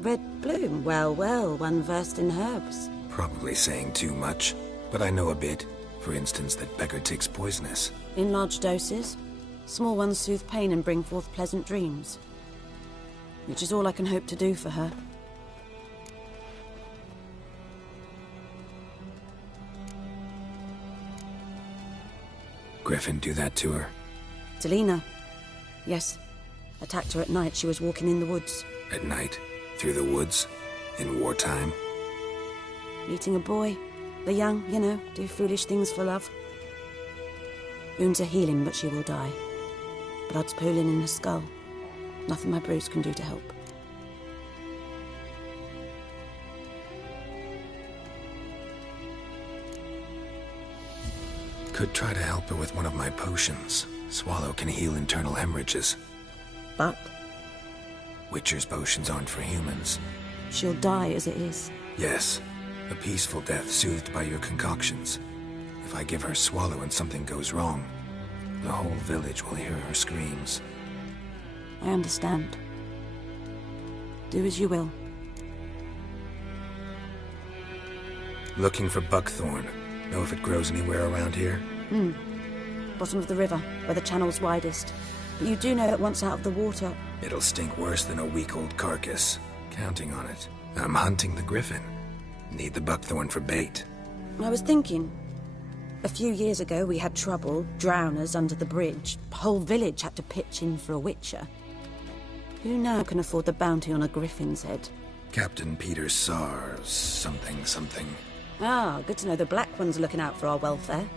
Red Bloom. Well, well, one versed in herbs. Probably saying too much, but I know a bit. For instance, that beggar tick's poisonous. In large doses. Small ones soothe pain and bring forth pleasant dreams. Which is all I can hope to do for her. Griffin do that to her? Delina. Yes. Attacked her at night. She was walking in the woods. At night? Through the woods? In wartime? Meeting a boy. The young, you know, do foolish things for love. Wounds are healing, but she will die. Blood's pooling in her skull. Nothing my bruise can do to help. Could try to help her with one of my potions. Swallow can heal internal hemorrhages. But? Witcher's potions aren't for humans. She'll die as it is. Yes. A peaceful death soothed by your concoctions. If I give her Swallow and something goes wrong, the whole village will hear her screams. I understand. Do as you will. Looking for buckthorn. Know if it grows anywhere around here? Bottom of the river, where the channel's widest. But you do know that once out of the water... It'll stink worse than a week-old carcass. Counting on it. I'm hunting the griffin. Need the buckthorn for bait. I was thinking, a few years ago we had trouble, drowners under the bridge. The whole village had to pitch in for a witcher. Who now can afford the bounty on a griffin's head? Captain Peter Sars, something. Ah, good to know the Black One's looking out for our welfare.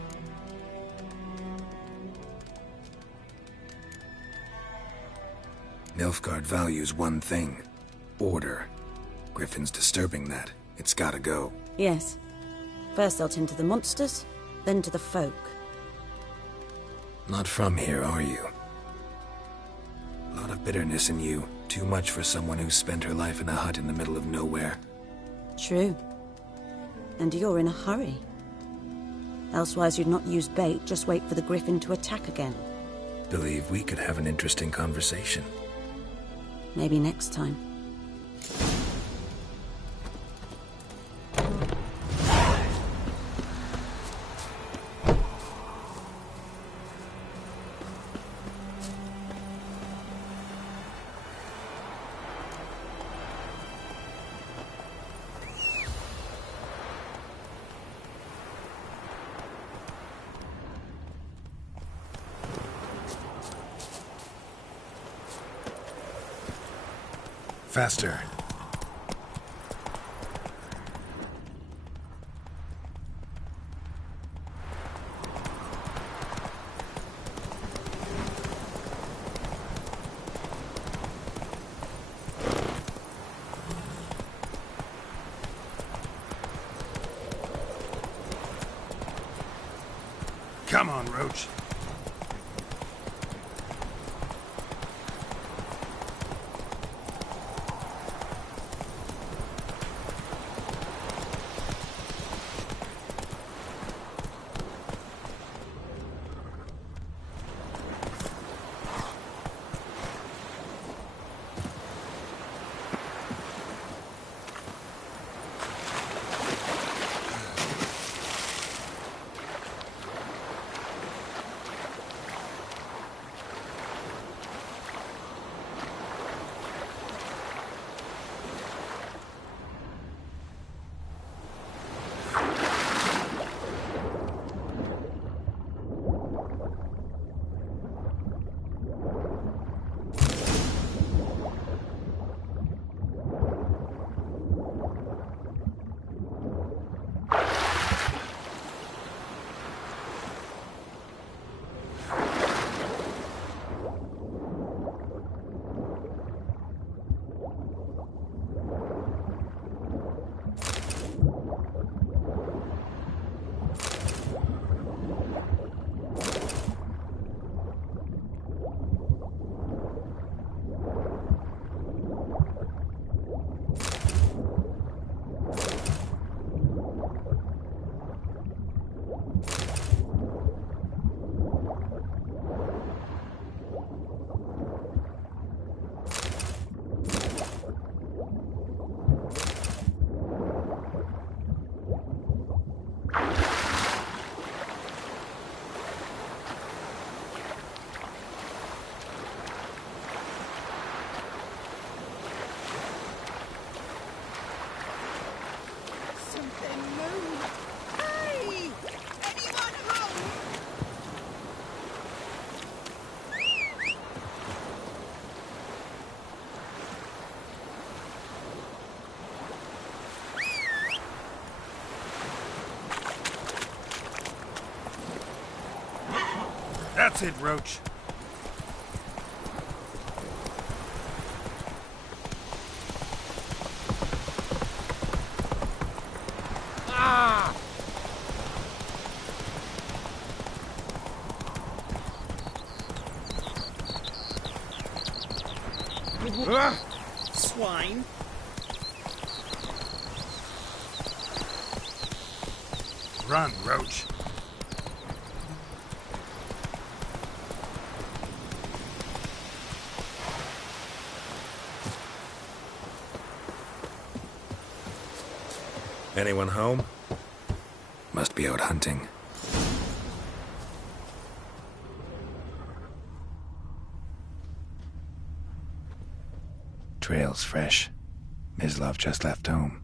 Nilfgaard values one thing. Order. Griffin's disturbing that. It's gotta go. Yes. First they'll tend to the monsters, then to the folk. Not from here, are you? A lot of bitterness in you. Too much for someone who spent her life in a hut in the middle of nowhere. True. And you're in a hurry. Elsewise you'd not use bait, just wait for the griffin to attack again. Believe we could have an interesting conversation. Maybe next time. Faster. Come on, Roach. That's it, Roach. Ah! Swine. Run, Roach. Anyone home? Must be out hunting. Trail's fresh. Mislav just left home.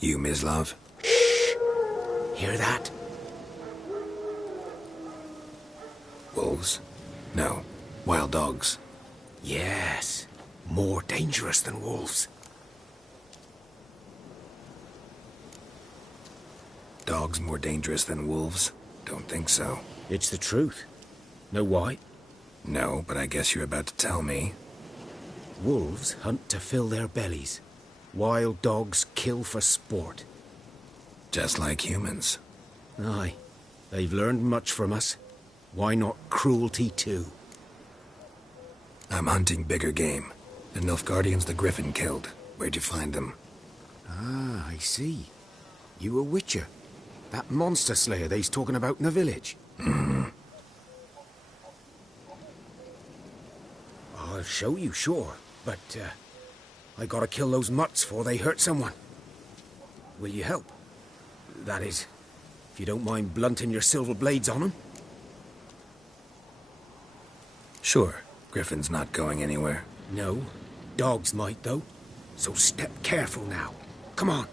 You, Mislav? Hear that? Wolves? No. Wild dogs. Yes. More dangerous than wolves. Dogs more dangerous than wolves? Don't think so. It's the truth. Know why? No, but I guess you're about to tell me. Wolves hunt to fill their bellies. Wild dogs kill for sport. Just like humans. Aye. They've learned much from us. Why not cruelty too? I'm hunting bigger game. The Nilfgaardians the Griffin killed. Where'd you find them? Ah, I see. You a witcher. That monster slayer they's talking about in the village. I'll show you, sure. But, I gotta kill those mutts before they hurt someone. Will you help? That is, if you don't mind blunting your silver blades on them. Sure. Griffin's not going anywhere. No. Dogs might, though. So step careful now. Come on.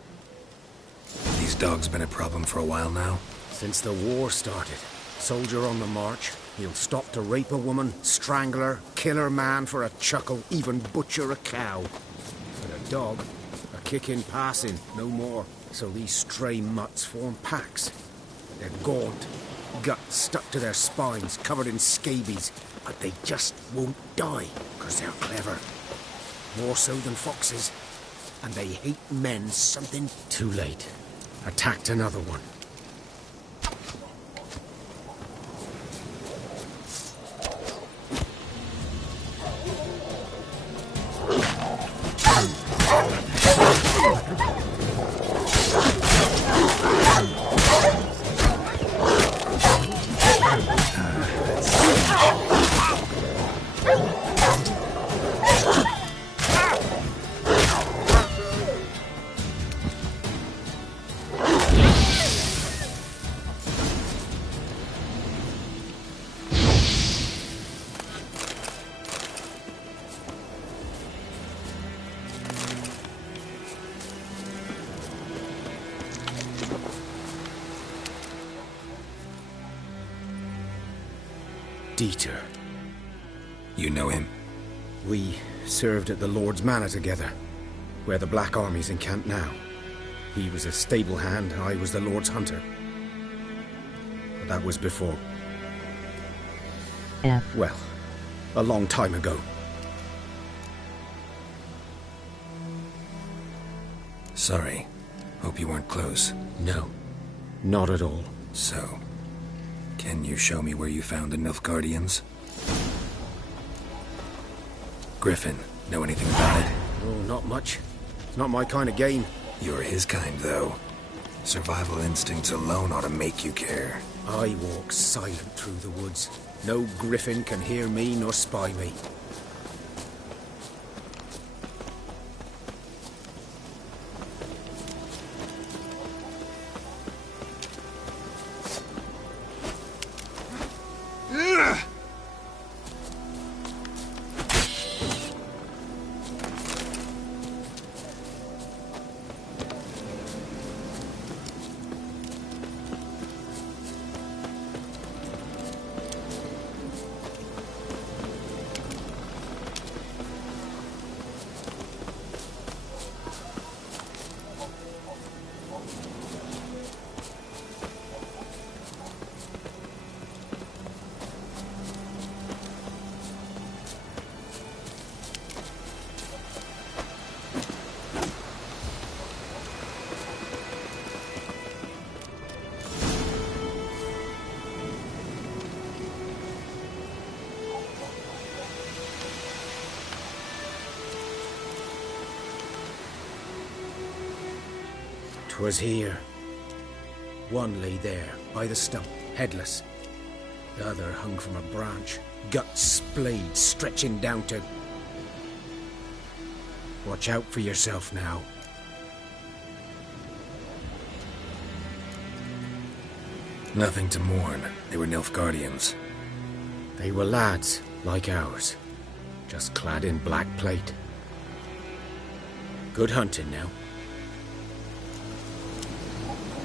These dogs been a problem for a while now? Since the war started. Soldier on the march. He'll stop to rape a woman, strangle her, kill her man for a chuckle, even butcher a cow. But a dog, a kick in passing, no more. So these stray mutts form packs. They're gaunt, guts stuck to their spines, covered in scabies. But they just won't die, because they're clever. More so than foxes. And they hate men something too late. Attacked another one. Dieter. You know him? We served at the Lord's Manor together, where the Black Army's encamped now. He was a stable hand, I was the Lord's hunter. But that was before. Well, a long time ago. Sorry. Hope you weren't close. No, not at all. So, can you show me where you found the Nilfgaardians? Griffin, know anything about it? Oh, not much. It's not my kind of game. You're his kind, though. Survival instincts alone ought to make you care. I walk silent through the woods. No griffin can hear me nor spy me. Was here. One lay there, by the stump, headless. The other hung from a branch, guts splayed, stretching down to... Watch out for yourself now. Nothing to mourn. They were Nilfgaardians. They were lads, like ours. Just clad in black plate. Good hunting now.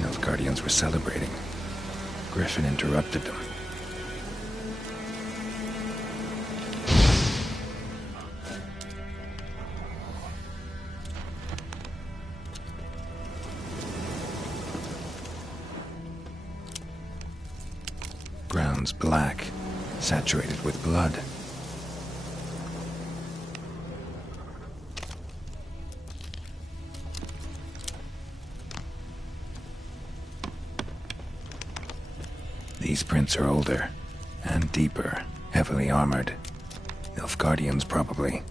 Nilfgaardians were celebrating. Griffin interrupted them. Ground's black, saturated with blood. These prints are older, and deeper, heavily armored. Nilfgaardians, probably.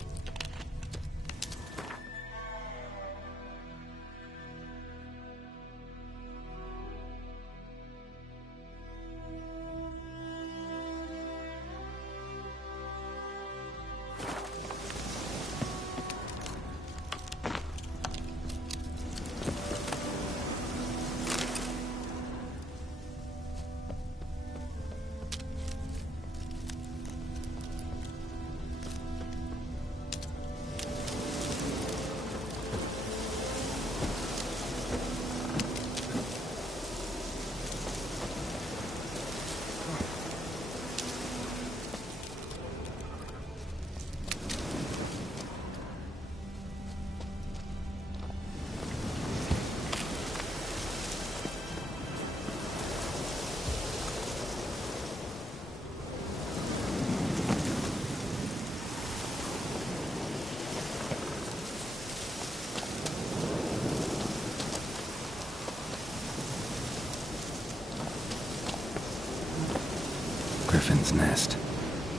Griffin's nest.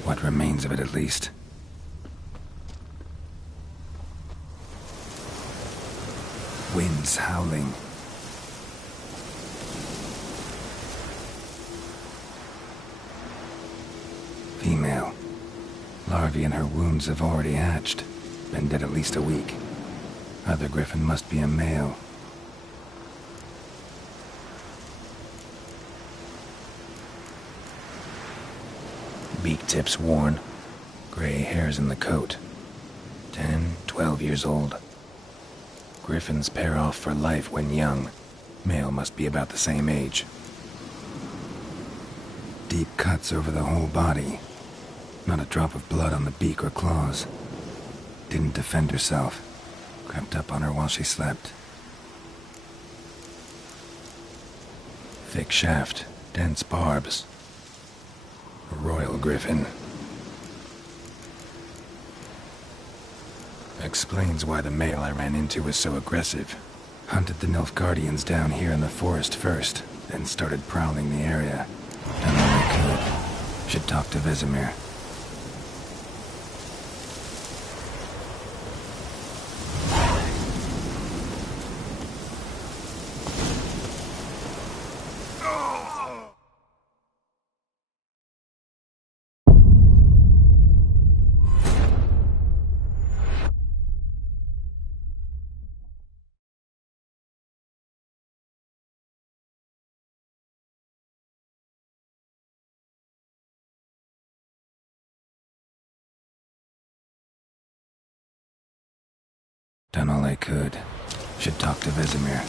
What remains of it, at least. Winds howling. Female. Larvae in her wounds have already hatched. Been dead at least a week. Other griffin must be a male. Beak tips worn. Gray hairs in the coat. 10, 12 years old. Griffins pair off for life when young. Male must be about the same age. Deep cuts over the whole body. Not a drop of blood on the beak or claws. Didn't defend herself. Crept up on her while she slept. Thick shaft, dense barbs. A royal griffin. Explains why the male I ran into was so aggressive. Hunted the Nilfgaardians down here in the forest first, then started prowling the area. Done all I could. Should talk to Vesemir. Done all I could. Should talk to Vesemir.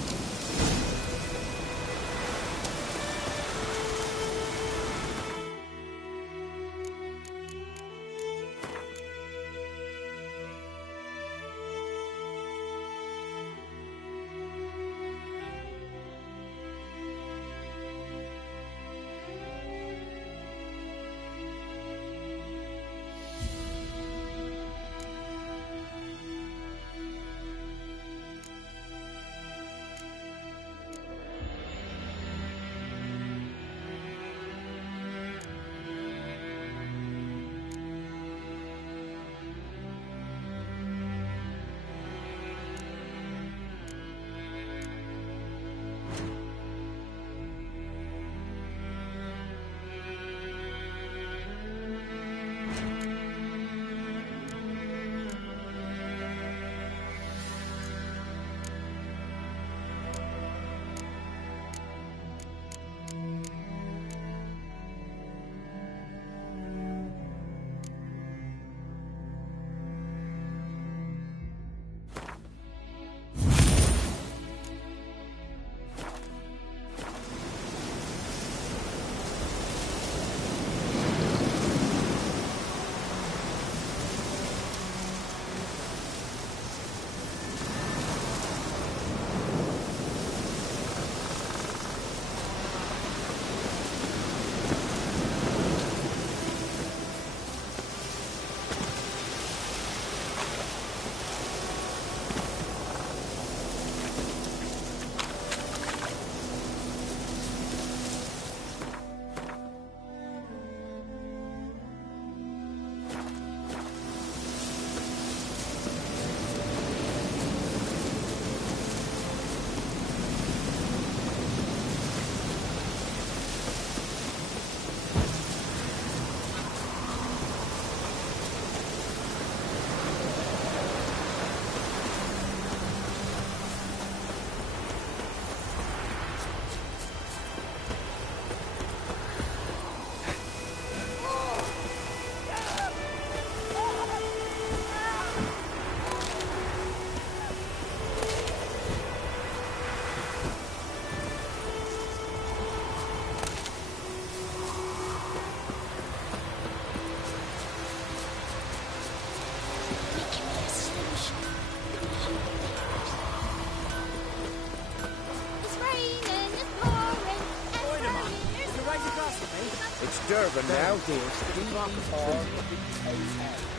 Durban now.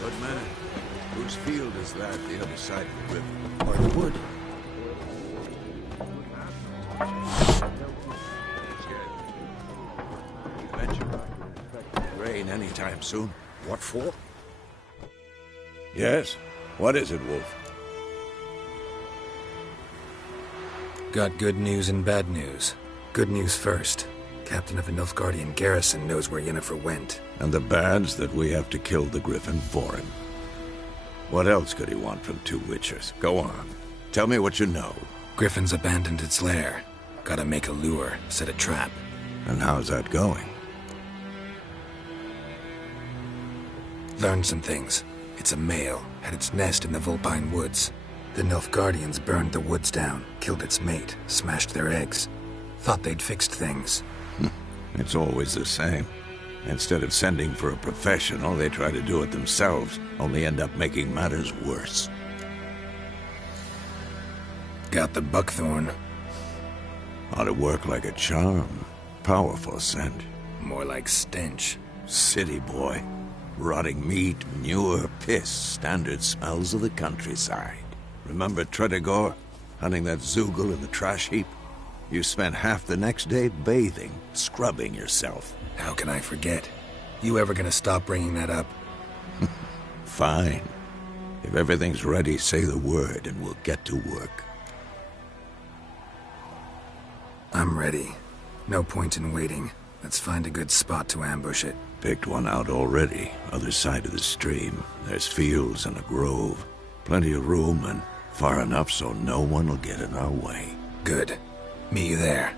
Good man. Whose field is that the other side of the river? Or the wood. Rain anytime soon. What for? Yes? What is it, Wolf? Got good news and bad news. Good news first. Captain of the Nilfgaardian garrison knows where Yennefer went. And the bad's that we have to kill the Griffin for him. What else could he want from two Witchers? Go on. Tell me what you know. Griffin's abandoned its lair. Gotta make a lure, set a trap. And how's that going? Learned some things. It's a male, had its nest in the Vulpine Woods. The Nilfgaardians burned the woods down, killed its mate, smashed their eggs. Thought they'd fixed things. It's always the same. Instead of sending for a professional, they try to do it themselves, only end up making matters worse. Got the buckthorn. Ought to work like a charm. Powerful scent. More like stench. City boy. Rotting meat, manure, piss, standard smells of the countryside. Remember Tretogor? Hunting that Zoogle in the trash heap? You spent half the next day bathing, scrubbing yourself. How can I forget? You ever gonna stop bringing that up? Fine. If everything's ready, say the word and we'll get to work. I'm ready. No point in waiting. Let's find a good spot to ambush it. Picked one out already, other side of the stream. There's fields and a grove. Plenty of room and far enough so no one will get in our way. Good. Meet you there.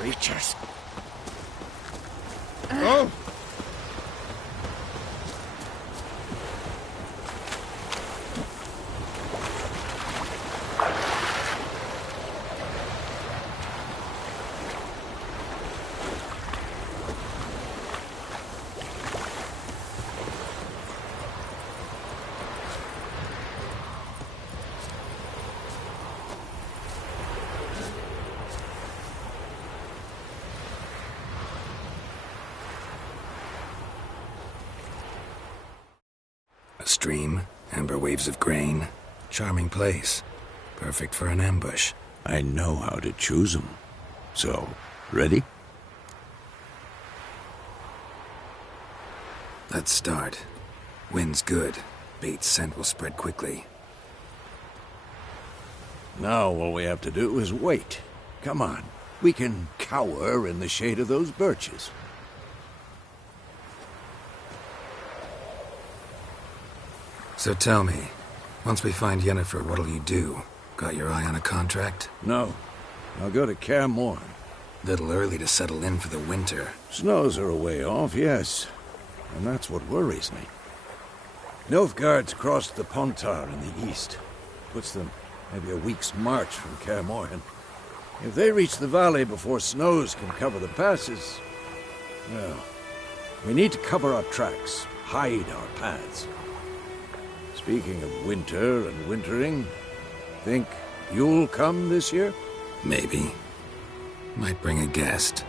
Creatures. Oh! stream, amber waves of grain. Charming place. Perfect for an ambush. I know how to choose them. So, ready? Let's start. Wind's good. Bait's scent will spread quickly. Now all we have to do is wait. Come on. We can cower in the shade of those birches. So tell me, once we find Yennefer, what'll you do? Got your eye on a contract? No. I'll go to Kaer Morhen. Little early to settle in for the winter. Snows are a way off, yes. And that's what worries me. Nilfgaard's crossed the Pontar in the east. Puts them maybe a week's march from Kaer Morhen. If they reach the valley before snows can cover the passes, well, we need to cover our tracks, hide our paths. Speaking of winter and wintering, think you'll come this year? Maybe. Might bring a guest.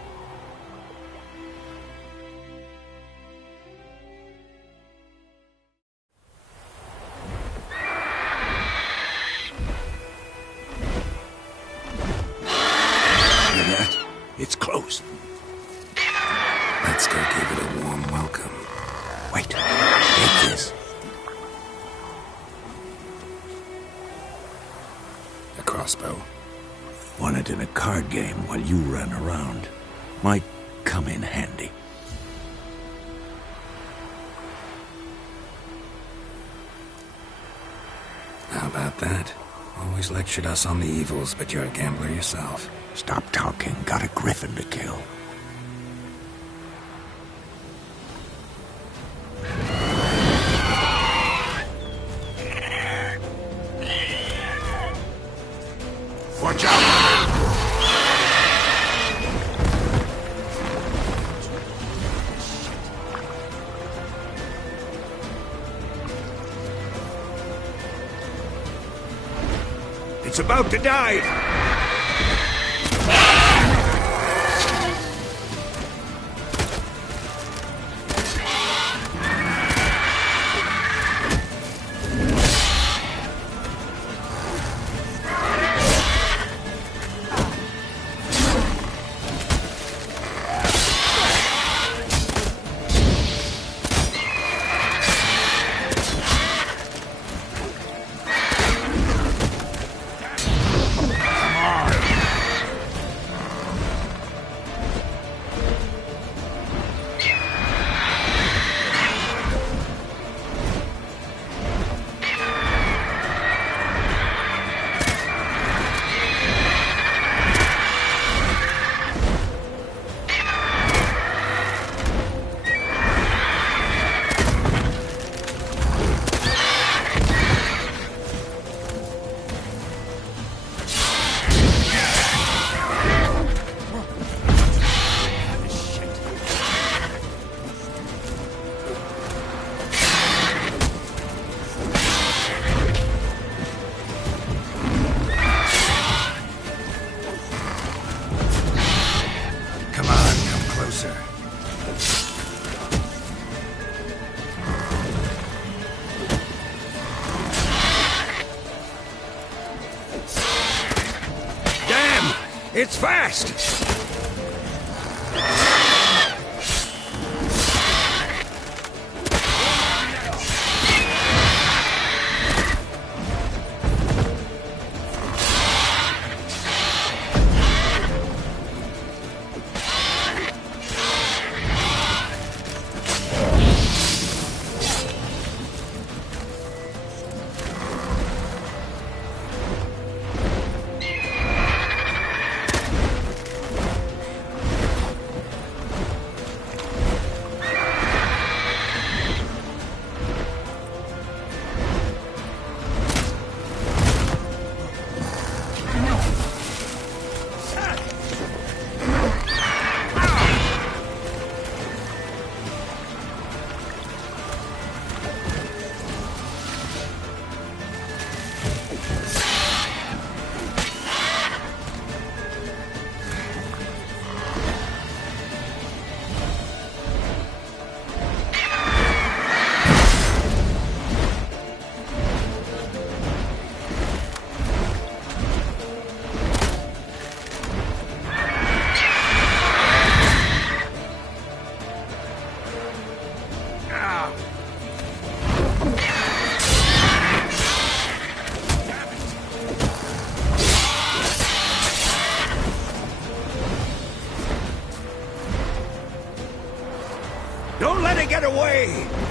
It's close. Let's go give it a warm welcome. Wait. Take this. A crossbow. Won it in a card game while you ran around. Might come in handy. How about that? Always lectured us on the evils, but you're a gambler yourself. Stop talking. Got a griffin to kill. Watch out! It's about to dive! It's fast! way!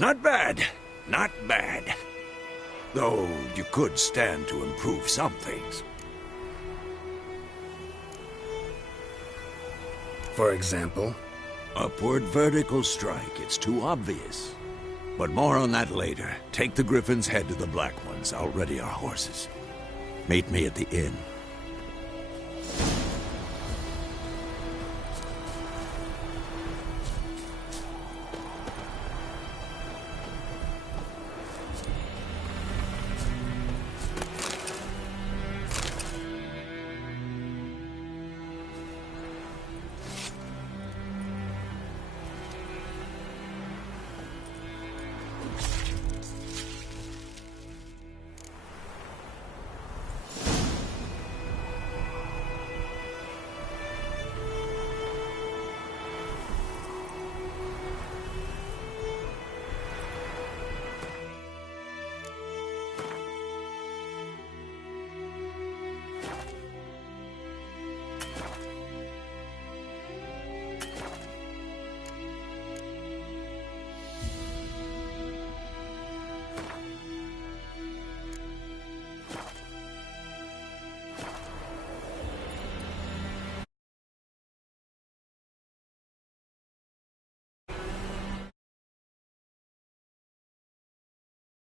Not bad. Not bad. Though you could stand to improve some things. For example? Upward vertical strike. It's too obvious. But more on that later. Take the Griffin's head to the Black Ones. I'll ready our horses. Meet me at the inn.